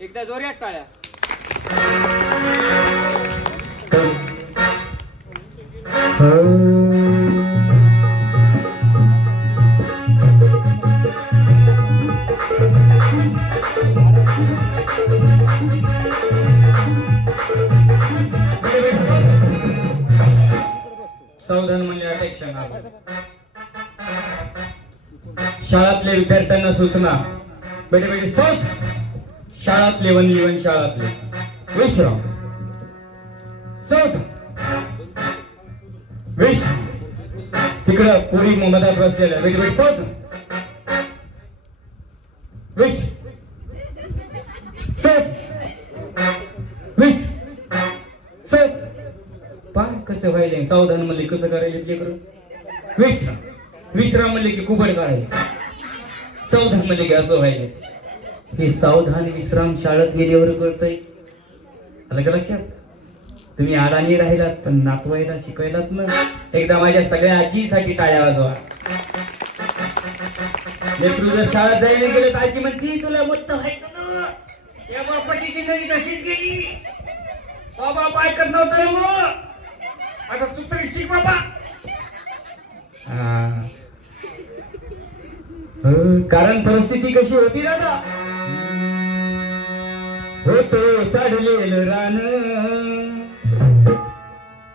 एकदा जोरात टाळ्या. तर सावधान म्हणजे अपेक्षा नाही. शाळातल्या विद्यार्थ्यांना सूचना. बेटे बेटे सोच. शाळातले वन शाळातले विश्राम. सोच. विश्राम. तिकडं पुरी मधात बसलेल्या बेटे बेटे सोच. विश सोच. विश सोच. पाय कसं व्हायले. सावधान म्हणले कसं करायचे करून. विश्राम. विश्राम म्हणले की कुबड काढायचे. सावधान म्हणले की असं व्हायले. हे सावधान विश्राम शाळेत गेल्यावर कळतंय. आलं का लक्षात. तुम्ही अडाणी राहिलात पण नातवायला शिकवायलात ना. एकदा माझ्या सगळ्या आजीसाठी टाळ्या वाजवा. तुझं शाळेत जायला गेलं तर आजी म्हणती तुला मोठं व्हायचं ना. या बापाची जिंदगी तशीच गेली. बाप ऐकत नव्हतं मग. आता तू तरी शिक बाबा. कारण परिस्थिती कशी होती दादा. होतो साडलेलं रान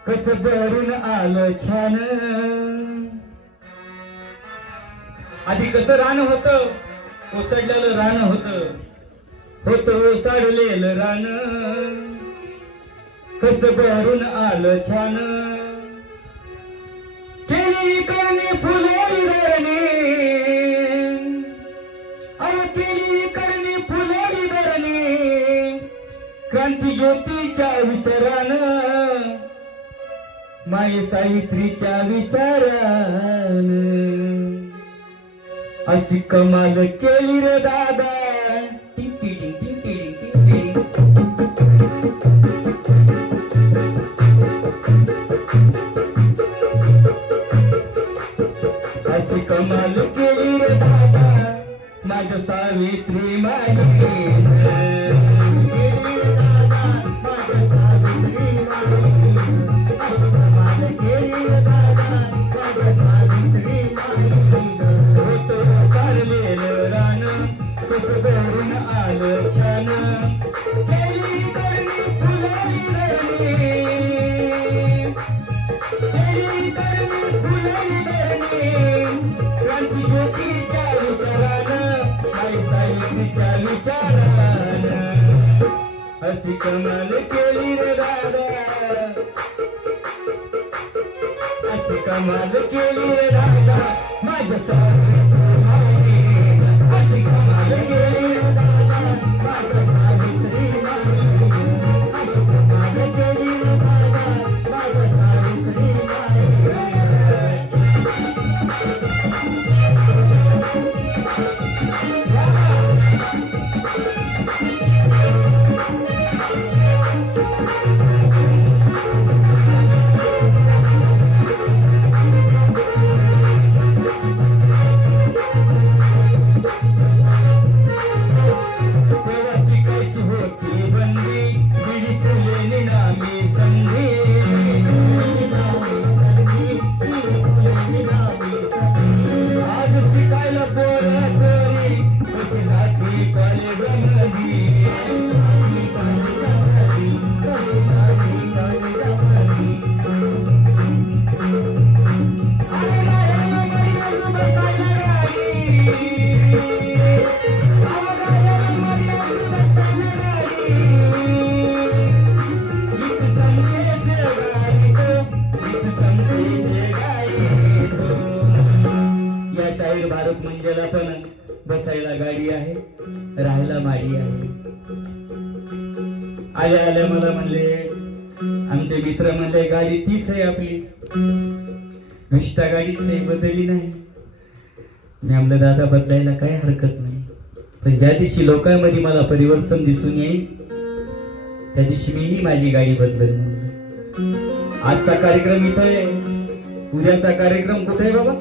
कस भरून आलं छान. आधी कसं रान होतं. ओसडलेलं रान होतं. होतं ओसडलेलं रान कस भरून आलं छान. केली करणे फुलेली धरणे. अरे केली करणे फुलेली धरणे. क्रांती ज्योतीच्या विचारानं माई सावित्रीच्या विचारानं अशी कमाल केली रे दादा. टिंग टिंग टिंग टिंग टिंग टिंग. अशी कमाल केली रे दादा माझ्या सावित्री माई. केली रे दादा माझ्या सावित्री माई. अशी कमाल केली रे दादा माझ्या सावित्री माई. होतो सारलेलं रान कसं भरून आलं छान. केली करणी फुलाली धरणी. केली करणी फुलाली धरणी. क्रांती ज्योतीच्या विचारानं आई सावित्रीच्या विचारानं अशी कमाल केली रे दादा. अशी कमाल केली रे दादा माझ्या सावित्री माई. अशी कमाल केली रे दादा माझ्या सावित्री माई. अशी कमाल केली रे दादा माझ्या सावित्री माई. भारत मंजला पण बसायला गाडी आहे. राहायला माडी आहे. आल्या आल्या मला म्हणले आमचे मित्र म्हणले गाडी 30 आहे आपली. विष्टा गाडीच नाही बदलली नाही. मी म्हणलं दादा बदलायला काही हरकत नाही पण ज्या दिवशी लोकांमध्ये मला परिवर्तन दिसून येईल त्या दिवशी मीही माझी गाडी बदलेन. आजचा कार्यक्रम इथे आहे. उद्याचा कार्यक्रम कुठे आहे बाबा.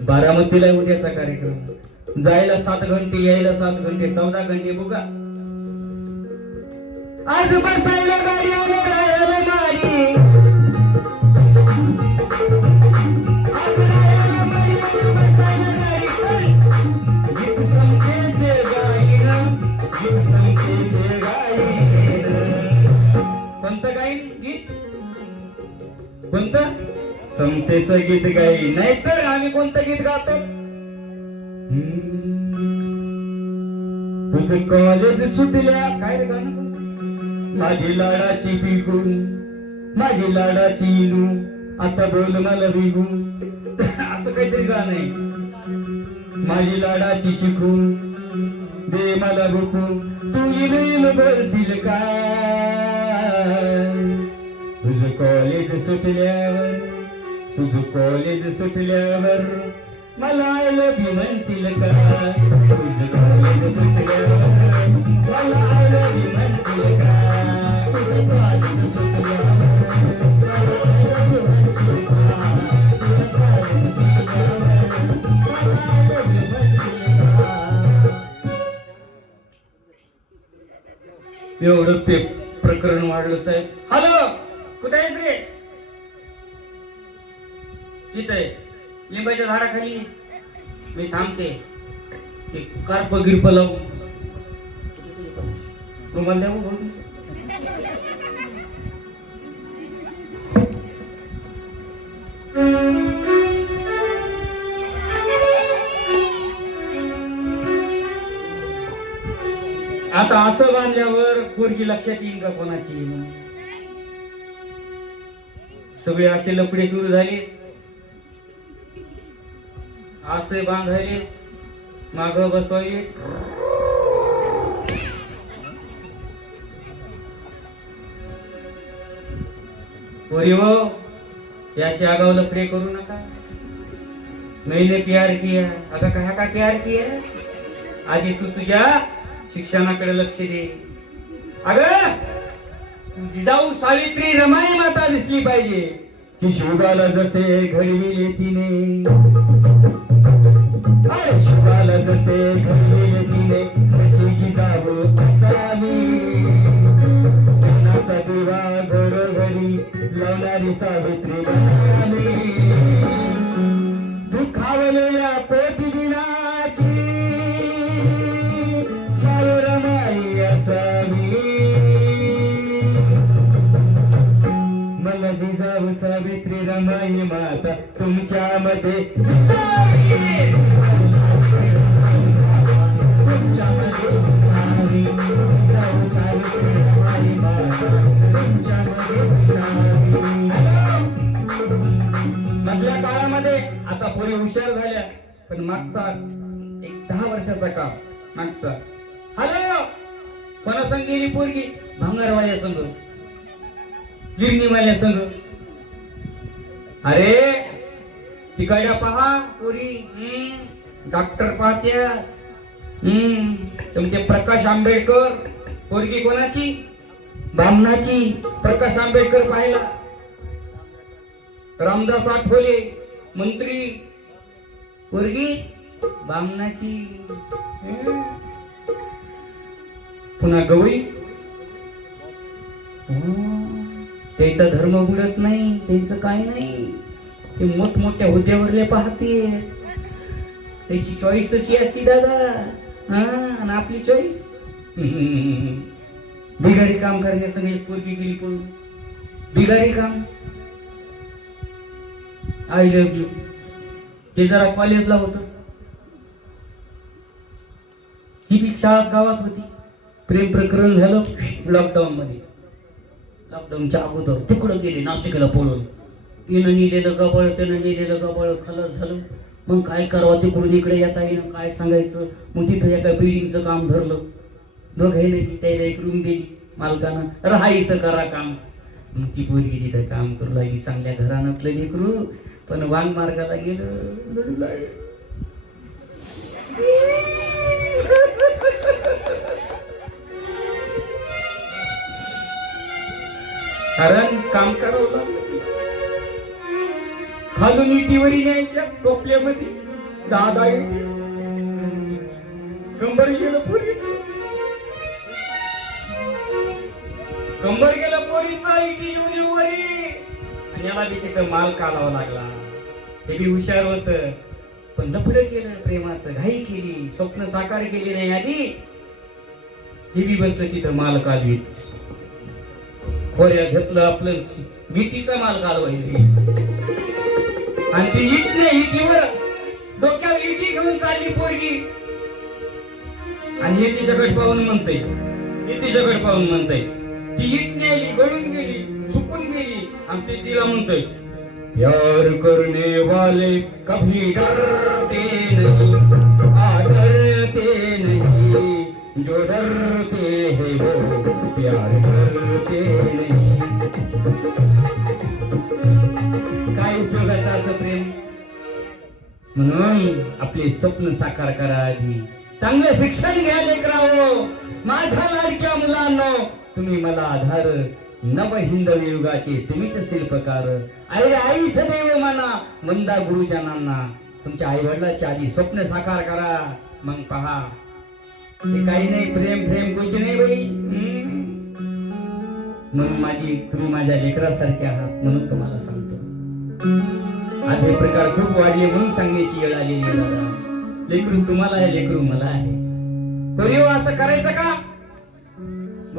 बारामतीला आहे उद्याचा कार्यक्रम. जायला 7 घंटे यायला 7 घंटे 14 घंटे बघा. आज बसायला गाडी आलो राहायला माडी. आज राहायला माडी आलो बसायला गाडी. गीत संकेचे गाईन. गीत संकेचे गाईन. कोणतं गाईन गीत. कोणतं? समतेचं गीत गाई, नाहीतर आम्ही कोणतं गीत गातो? तुझं कॉलेज सुटल्या, काय रे गाणं कोणतं? माझी लाडाची बिगू, माझी लाडाची इनू, आता बोल मला बिगू, असं काहीतरी गाणं आहे. माझी लाडाची चिकू, दे मला बुकू, तू इनू बोलशील काय? तुझं कॉलेज सुटल्यावर, तुझं कॉलेज सुटल्यावर मला आय लव्ह यू म्हणशील का? तुझं कॉलेज सुटल्यावर मला आय लव्ह यू म्हणशील का? तुझं कॉलेज सुटल्यावर मला आय लव्ह यू म्हणशील का? तुझं कॉलेज सुटल्यावर मला आय लव्ह यू म्हणशील का? एवढं ते प्रकरण वाढलं साहेब. हॅलो, कुठे आहेस रे? इथे लिंबाच्या झाडाखाली मी थांबते. एक कार्प गिरप लावू, रुमाल द्यावं बोलू. आता असं बांधल्यावर पोरगी लक्षात येईल का कोणाची? सगळे असे लफडे सुरू झाले, असे बांधायले, माग बसवायले. पोरी हो, याशी आगाव लफडे करू नका. मैंने प्यार किया, अगं काय का प्यार किया? आधी तू तुझ्या शिक्षणाकडे लक्ष दे. अगं जिजाऊ सावित्री रमाई माता दिसली पाहिजे की शिवबाला जसे घडविले तिने, अरे शिवबाला जसे घडविले तिने तशी जिजाऊ असावी. ज्ञानाचा दिवा घरोघरी लावणारी सावित्री बनावी. दुखावलेल्या कोटी दिनाची माय रमाई असावी. मला जिजाऊ सावित्री रमाई माता तुमच्या मध्ये मधल्या काळामध्ये आता पोरी हुशार झाल्या, पण मागचा एक 10 वर्षाचा काळ मागचा. हॅलो, कोणा संग गेली पोरगी? भांगारवाल्या संग, गिरणीवाल्या संग. अरे तिकडे पहा पोरी, डॉक्टर पाहत्या. तुमचे प्रकाश आंबेडकर, पोरगी कोणाची? बामणाची. प्रकाश आंबेडकर पाहिला, रामदास आठवले मंत्री, पोरगी बामणाची. पुन्हा गवई, त्याचा धर्म उडत नाही, त्याचं काय नाही. ते मोठमोठ्या हुद्द्यावरले पाहते, त्याची चॉईस तशी असती दादा. आणि आपली चॉईस बिगारी काम करण्या सगळी पोरगी गेली पळून. बिगारी काम, आय लव्ह यू, ते जरा कॉलेजला होत. ही बी शाळा गावात होती. प्रेम प्रकरण झालं लॉकडाऊन मध्ये. लॉकडाऊनच्या अगोदर तिकडं गेले नाशिकला पळून. येणं नेलेलं गबाळ, त्यानं नेलेलं गबाळ खलास झालं. मग काय करावं, तिकडून इकडे येता येणं, काय सांगायचं. मग तिथं एका बिल्डिंगचं काम धरलं. दोघांनी त्याला एक रूम दिली मालकानं, राहा इथं करा काम. मग ती पोरगी तिथं काम करू लागली. चांगल्या घराण्यातलं लेकरू, पण वांग मार्गाला गेलं. कारण काम करावं लागलं. खालून इटीवरी न्यायच्या टोपल्यामध्ये दादा कंबर गेलं पोरीचं, कंबर गेलं पोरीचं इटी येऊन वरी. आणि याला बी तिथं माल काढावा लागला. ते बी हुशार होत, पण लफडं केलं प्रेमाचं, घाई केली, स्वप्न साकार केली नाही आधी. हे बी बसलं तिथं माल काढीत. खोऱ्या घेतलं आपलं गीतीचा माल घालवायचे आणि ती इटीवर डोक्यावर इटी घेऊन चालली पोरगी आणि हे तिच्याकडे पाहून म्हणतंय ती इट नेली गळून गेली चुकून गेली आणि ते तिला म्हणतोय प्यार करने वाले कभी डरते नहीं डरते नहीं जो डरते हैं वो प्यार करते नहीं. काय उपयोगाचं असं प्रेम. म्हणून आपले स्वप्न साकार करा आधी. चांगलं शिक्षण घ्या लेकरांनो. माझ्या लाडक्या मुलांनो, तुम्ही मला आधार. नव हिंदवी युगाचे तुम्हीच शिल्पकार. आईच देव माना मंदा गुरुजनांना. तुमच्या आई वडिलांच्या आधी स्वप्न साकार करा, मग पहा. हे काही नाही, प्रेम प्रेम कुछ नाही बाई. म्हणून तुम्ही माझ्या लेकरासारखे आहात म्हणून तुम्हाला सांगतो. आज हे प्रकार खूप वाढले म्हणून सांगण्याची वेळ आलेली आहे दादा. लेकरू तुम्हाला आहे, लेकरू मला आहे. तरी असं करायचं का?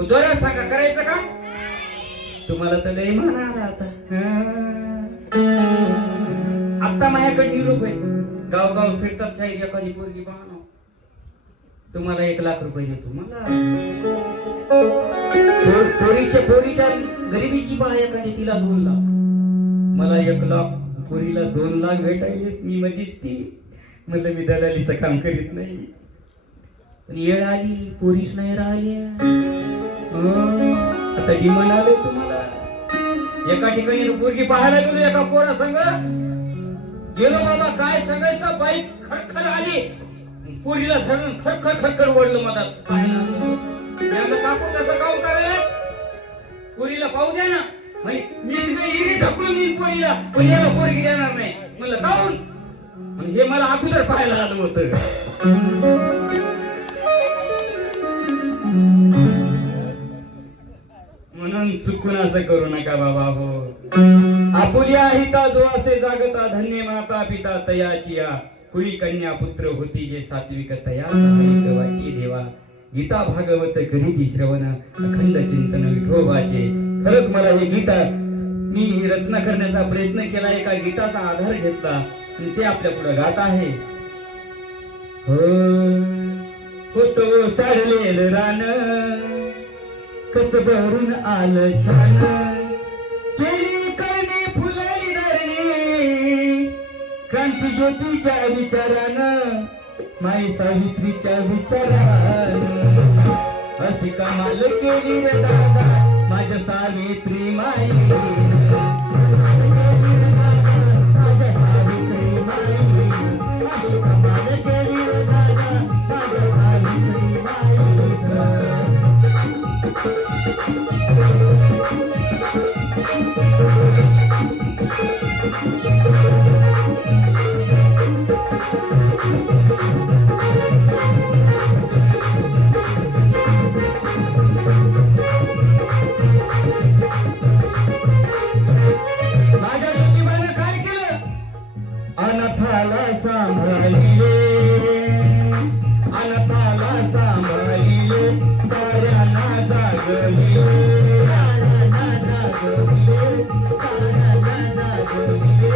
जोरात सांगा, करायचं का? तुम्हाला तर लय मान आला आता. आता माझ्याकडे निरोप आहे. गाव फिरतात साहेब एखादी पोरगी पाहणं, तुम्हाला 1 लाख रुपये देतो. मला पोरीच्या गरिबीची पहा एखादी, तिला 2 लाख. मला 1 लाख, पोरीला 2 लाख भेटायले. मी मधीच ती म्हणलं मी दलालीचं काम करीत नाही. पण येळ आली, पोरीच नाही राहिली. आता डिमांड आलंय तुम्हाला. एका ठिकाणी पोरगी पाहायला गेलो, एका पोरा संग गेलो बाबा, काय सांगायचं, बाईक खडखड आली, पोरीला धरून खडखड ओढलं मधात. काकू तसं काम करायला, पोरीला पाहू द्या ना. म्हणजे मी ढकलून देईन पोरीला, पण याला पोरगी देणार नाही. म्हणलं काहून? हे मला अगोदर पाहायला आलं होतं. म्हणून चुकून असं करू नका बाबा हो. आपुल्या हिता जो असे जागता, धन्य माता पिता तयाचिया. कुळी कन्या पुत्र होती जे सात्विक तया वाटी देवा. गीता भागवत करीती श्रवण, अखंड चिंतन विठोबाचे. खरंच मला हे गीता मी रचना करण्याचा प्रयत्न केला, एका गीताचा आधार घेतला आणि ते आपल्या पुढे गात आहे. होतो साडलेलं रान, कस भरून आलं छान. केली करणे फुलली धरणी, क्रांती ज्योतीच्या विचारानं, माई सावित्रीच्या विचारानं. अशी कमाल केली रे दादा माझ्या सावित्री माई. माझ्या सावित्री माई, अशी कमाल केली रे दादा माझ्या सावित्री माई. माझ्या ज्योतिबानं काय केलं? अनाथाला सांभाळिले, अनाथाला सांभाळिले, साऱ्यांना जागविले, साऱ्यांना जागविले, साऱ्यांना जागविले.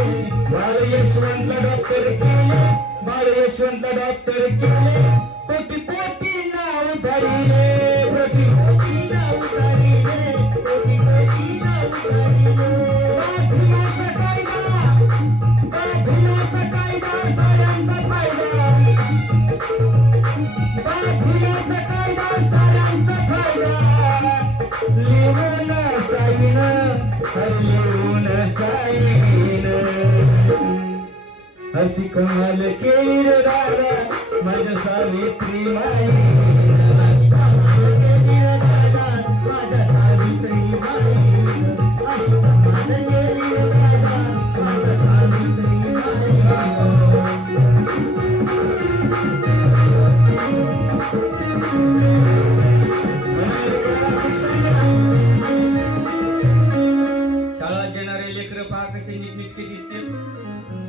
बाळ यशवंतला डॉक्टर केले, बाळ यशवंतला डॉक्टर केले. कोटी कोटी नाव धरिले, कोटी कोटी नाव धरिले, कोटी कोटी नाव धरिले. भीमाचा कायदा साऱ्यांचा फायदा, भीमाचा कायदा साऱ्यांचा फायदा. लिहून साईन, लिहून साईन. अशी कमाल केली रे दादा माझ्या सावित्री माई. कमाल केली रे दादा माझ्या सावित्री माई. अशी कमाल केली रे दादा माझ्या सावित्री माई. शाळेत येणारे लेकरं पहा कसे नीटनेटके दिसतील,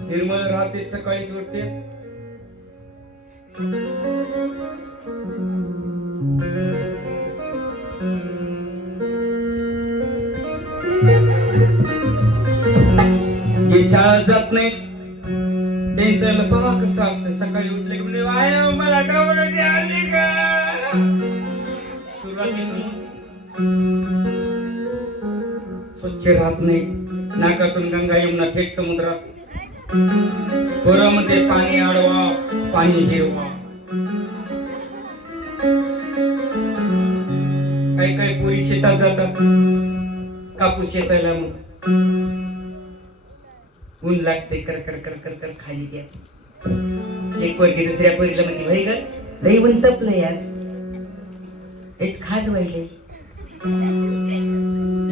निर्मळ राहते, सकाळीच उठते. जे शाळा जात नाहीत त्यांचं पहा कसं असतं, सकाळी उठले की म्हणजे आय मला डबल आली का सुरुवातीला स्वच्छ राहत नाही, नाकातून गंगा यमुना थेट समुद्रात, खोरामध्ये पाणी अडवा पाणी हेवा. काही काही पोरी शेतात जातात कापूस शेतायला, मग ऊन लागते कर कर कर कर कर खाली त्या एक पोरगी दुसऱ्या पोरीला म्हणते भाई ग लई ऊन तपलंय आज, हेच खाज व्हायले.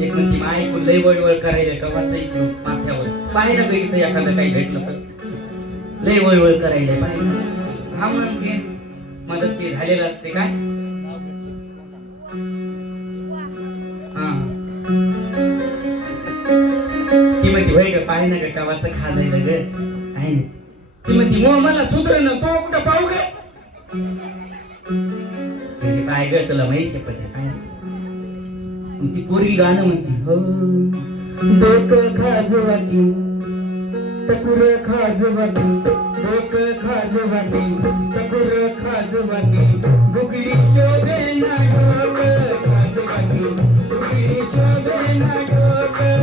एक म्हणते माय ऐकून लई वळवळ करायला का वाचायची माथ्यावर पाहायला बघितलं एखादं काही भेटलं तर लई वळवळ करायला पाहिजे. हा म्हणते मदत ते झालेलं असते काय. हा ती म्हणते भाई ग पाहि ना ग कावाचं खाजायला ग काय नाही. ती म्हणते मग मला सुधर ना तो कुठं पाहू ग काय ग तुला माहिती शपथ काय. ती पोरगी गाणं म्हणते हो डोकं खाजवाती टकुर खाजवाती डोकं खाजवाती टकुर खाजवाती बुगडी शोभे ना डोकं खाजवाती बुगडी शोभे ना डोकं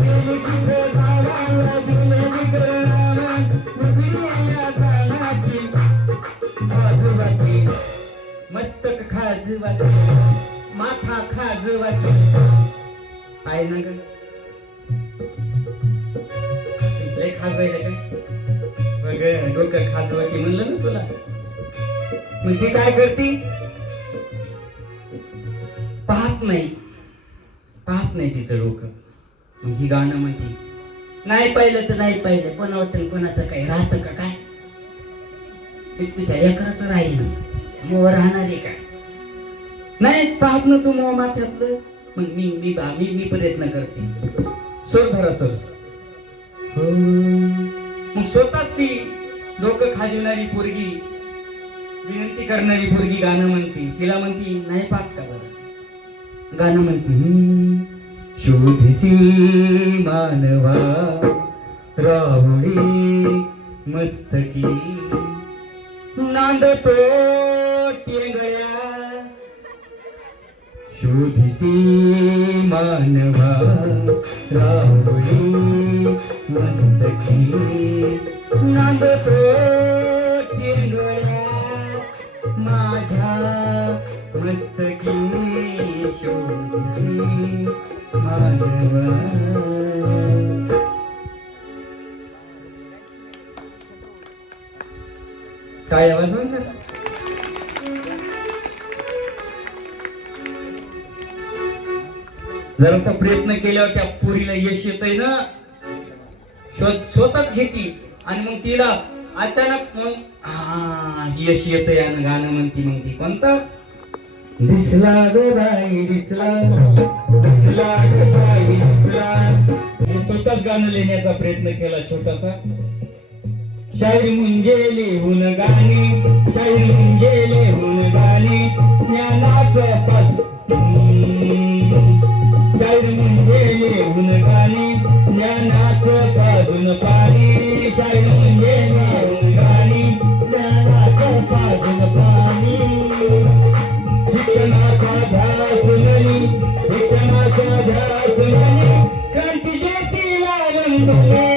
गेली की झाडाला दिलं बिगरणाला बुगडी या झाडाची खाजवाती मस्तक खाजवाती माथा खाजवाती आहे ना ग लय खाजवायला काय बघ डोकं खाजवाती म्हणलं ना तुला. मग ती काय करती पाहत नाही तिचं डोकं. मग ही गाणं म्हणते नाही पाहिलं तर नाही पाहिलं कोणाचं कोणाचं काही राहतं का काय तिच्या लेकराचं राहील मग राहणारे काय नाही पाहत ना तू मग माथ्यातलं. मग मी प्रयत्न करते सोड धरा सोड हो. मग स्वतःच ती डोकं खाजवणारी पोरगी विनंती करणारी पोरगी गाणं म्हणते. तिला म्हणती नाही पाहत का बरं गाणं म्हणते शोधसी मानवा राहुडी मस्तकी नांदतो टेंगळ्या शोधसी मानवा राहुडी मस्तकी नांदतो टेंगळ्या माझ्या मस्तकी शोधसी मानवा. काय आवाज म्हणतात जरासा प्रयत्न केल्यावर त्या पोरीला यश येतय ना स्वतःच घेती आणि मग तिला अचानक मग यश येतंय आणि गाणं म्हणती. मग ती कोणतं दिसला ग बाई दिसला दिसला ग बाई दिसला. स्वतःच गाणं लिहिण्याचा प्रयत्न केला छोटासा. शायरी म्हणजे लिहून गाणे शायरी म्हणजे लिहून गाणे ज्ञानाचं पद शायरी म्हणजे लिहून गाणे ज्ञानाचं पाजून पाणी शायरी म्हणजे लिहून गाणे ज्ञानाचं पाजून पाणी. शिक्षणाचा ध्यास म्हणी शिक्षणाचा ध्यास म्हणी क्रांती ज्योतीला वंदने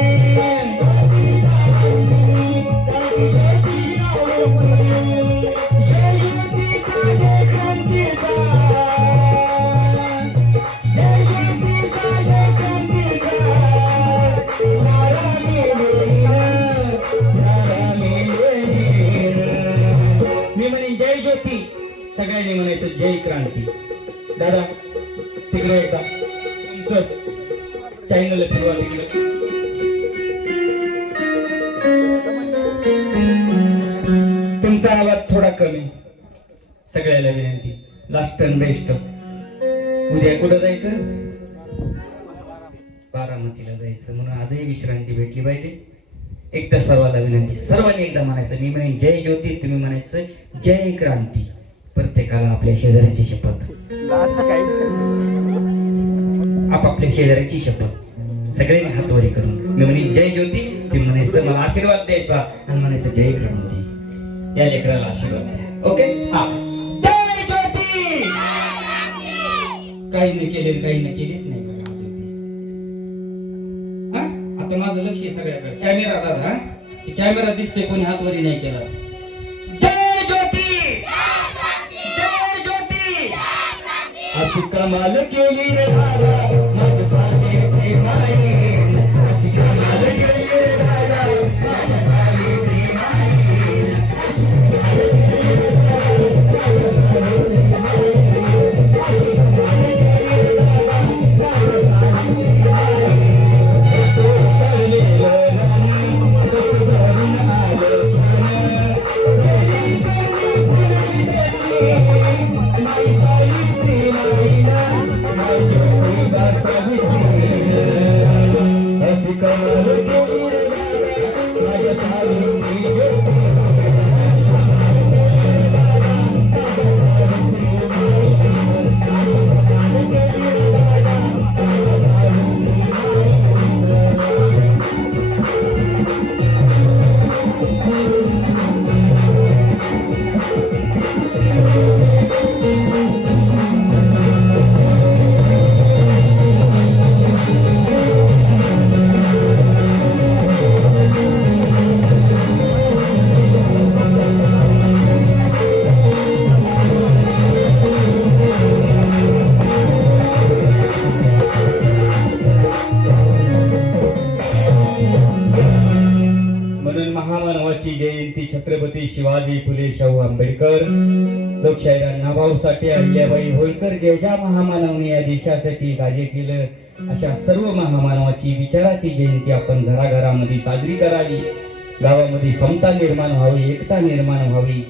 सगळ्यांनी म्हणायचं जय क्रांती. दादा तिकडे एकदा तुमचं चॅनल फिरवा तिकडे. तुमचा आवाज थोडा कमी सगळ्याला विनंती. Last and best. उद्या कुठं जायचं बारामतीला जायचं म्हणून आजही विश्रांती भेटली पाहिजे. एकदा सर्वांना विनंती सर्वांनी एकदा म्हणायचं मी म्हणेन जय ज्योती तुम्ही म्हणायचं जय क्रांती. प्रत्येकाला आपल्या शेजाऱ्याची शपथ. आपापल्या शेजाऱ्याची शपथ सगळ्यांनी हात वरी करून मी म्हणे जय ज्योती, ते म्हणायचं मला आशीर्वाद द्यायचा आणि म्हणायचं जय क्रांती. या लेकराला आशीर्वाद द्या. ओके, हा. जय ज्योती. काही नाही केले, काही नाही केलीच नाही बघा अजून ते. हा, आता माझं लक्ष आहे सगळ्याकडे. कॅमेरा दादा, हा, कॅमेरा दिसते, कोणी हात वरी नाही केला. जय ज्योती, जय ज्योती. अशी कमाल केली रे दादा माझ्या सावित्री माई, अशी कमाल केली रे दादा माझ्या सावित्री माई, अशी कमाल केली रे दादा माझ्या सावित्री माई. तो सरलेलं राणी कसं धरून आलं छान, गेली करून फुलली देवी माई सावित्री माईला, माई ज्योतिबा सावित्री. अशी कमाल केली रे दादा माझ्या सावित्री ज्योतिबा, अशी कमाल केली रे दादा माझ्या सावित्री माईला, अशी कमाल केली रे दादा माझ्या सावित्री म्हणून महामानवाची जयंती छत्रपती शिवाजी फुले शाहू आंबेडकर, लोकशाहीर अण्णाभाऊ साठे, अहिल्याबाई होळकर, ज्या ज्या महामानवाने या देशासाठी कार्य केलं अशा सर्व महामानवाची विचाराची जयंती आपण घराघरामध्ये साजरी करावी. गावामध्ये समता निर्माण व्हावी, एकता निर्माण व्हावी.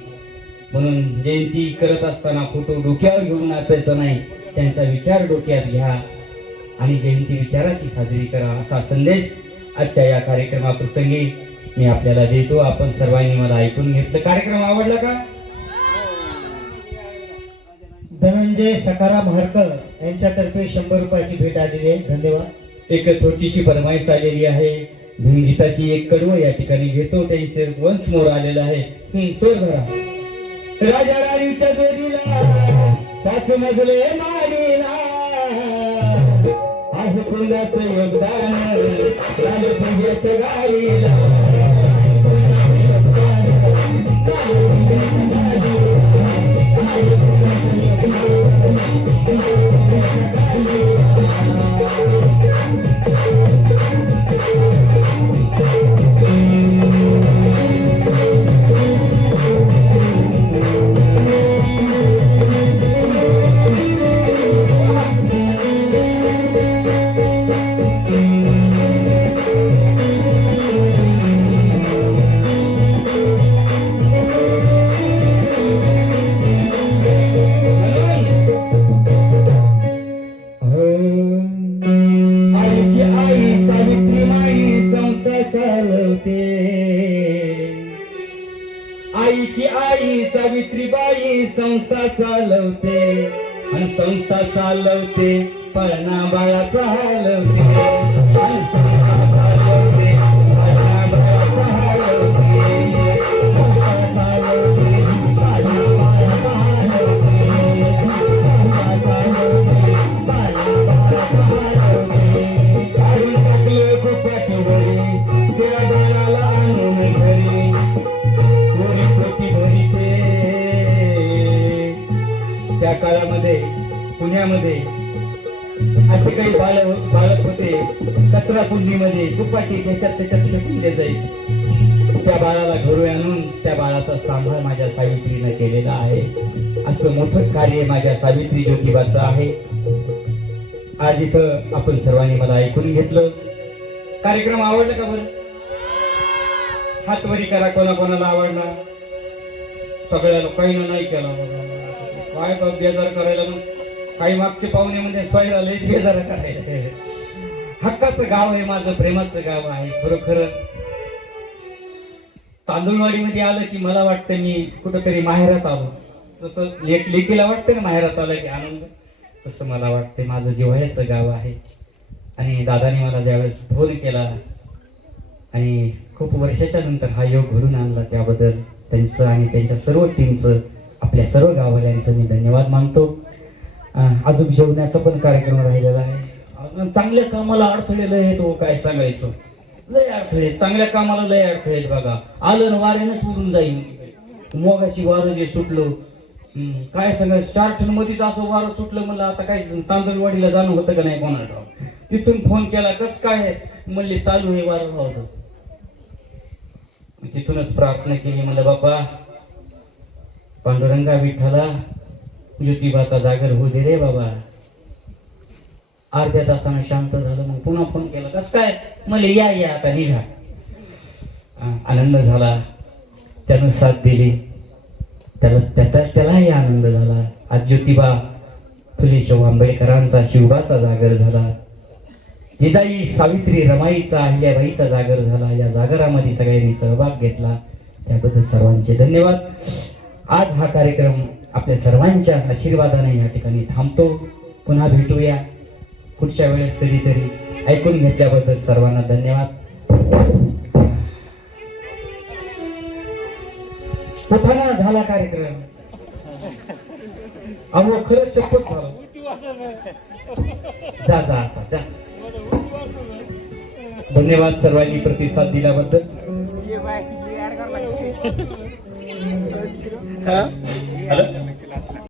म्हणून जयंती करत असताना फोटो डोक्यावर घेऊन नाचायचं नाही, त्यांचा विचार डोक्यात घ्या आणि जयंती विचाराची साजरी करा असा संदेश आजच्या या कार्यक्रमाप्रसंगी मी आपल्याला देतो. आपण सर्वांनी मला ऐकून घेतलं. कार्यक्रम आवडला का? धनंजय सखाराम हरकर यांच्यातर्फे 100 रुपयाची भेट आलेली आहे. धन्यवाद. एक थोडीशी फरमाईश आलेली आहे. भीमगीताची एक कडवं या ठिकाणी घेतो. त्यांचे वन्स मोर आलेलं आहे. सोर भरा. राजा राणीच्या जोडीला 5 मजले माडीला आहे कुणाचं योगदान, लाल पुंजाच्या गाडीला आईची आई सावित्री माई संस्था चालवते. आईची आई सावित्रीबाई संस्था चालवते आणि संस्था चालवते पळणा बाळाचा हलवते आणि संस्था चालवते पळणा बाळाचा हलवते. संस्था चालवते पळणा बाळाचा हलवते. संस्था चालवते पळणा बाळाचा हलवते. काढून टाकलं कुपाटीवरी त्या बाळाला आणून घरी कोणी पोटी भरिते. त्या काळामध्ये पुण्यामध्ये असे काही बालक होते, कचरा कुंडीमध्ये कुपाटी त्याच्यात फेकून दिले जाईल. त्या बाळाला घरी आणून त्या बाळाचा सांभाळ माझ्या सावित्रीनं केलेला आहे. असं मोठं कार्य माझ्या सावित्री ज्योतिबाचं आहे. आज इथं आपण सर्वांनी मला ऐकून घेतलं. कार्यक्रम आवडला का बरं? हातवरी करा कोणाकोणाला आवडला. सगळ्या लोकांना नाही केला काय बेजार करायला. मग काही मागचे पाहुणे म्हणजे स्वयंला लयच बेजार करायला. हक्काचं गाव आहे माझं, प्रेमाचं गाव आहे. खरोखर तांदूळवाडीमध्ये आलं की मला वाटतं मी कुठंतरी माहेरात आलो. जसं लेकीला वाटतं ना माहेरात आलं की आनंद, तसं मला वाटतं माझं जिव्हाळ्याचं गाव आहे. आणि दादाने मला ज्यावेळेस फोन केला आणि खूप वर्षाच्या नंतर हा योग घडून आणला, त्याबद्दल त्यांचं आणि त्यांच्या सर्व टीमचं, आपल्या सर्व गाववाल्यांचं मी धन्यवाद मानतो. अजून जेवणाचा पण कार्यक्रम राहिलेला आहे. अजून चांगल्या कामाला अडथळे लय येतो, काय सांगायचं, लय अडथळे, चांगल्या कामाला लय अडथळे आहेत बघा. आलं ना वाऱ्यानंच उडून जाईल. मोगाशी वारं जे सुटलं, काय सांगायचं, 4 टन मध्येच असं वारं सुटलं. म्हणलं आता काय तांदळवाडीला जाणं होतं का नाही कोणाला. तिथून फोन केला, कस काय म्हणले चालू आहे वारं राहतो. तिथूनच प्रार्थना केली, म्हणलं बाप्पा पांडुरंगा विठ्ठला ज्योतिबाचा जागर होऊ दे रे बाबा. अर्ध्या तासानं शांत झालं. मग पुन्हा फोन केला, कस काय म्हणले या आता निघा. आनंद झाला, त्यानं साथ दिली, त्यालाही आनंद झाला. आज ज्योतिबा फुले शाहू आंबेडकरांचा शिवबाचा जागर झाला. जिजाई सावित्री रमाईचा अहिल्याबाईचा जागर झाला. या जागरामध्ये सगळ्यांनी सहभाग घेतला, त्याबद्दल सर्वांचे धन्यवाद. आज हा कार्यक्रम आपल्या सर्वांच्या आशीर्वादाने या ठिकाणी थांबतो. पुन्हा भेटूया पुढच्या वेळेस कधीतरी. ऐकून घेतल्याबद्दल सर्वांना धन्यवाद. पुन्हा झाला कार्यक्रम. अहो खरंच शपथ झालं. जा जा आता जा. धन्यवाद सर्वांनी प्रतिसाद दिल्याबद्दल. हॅलो.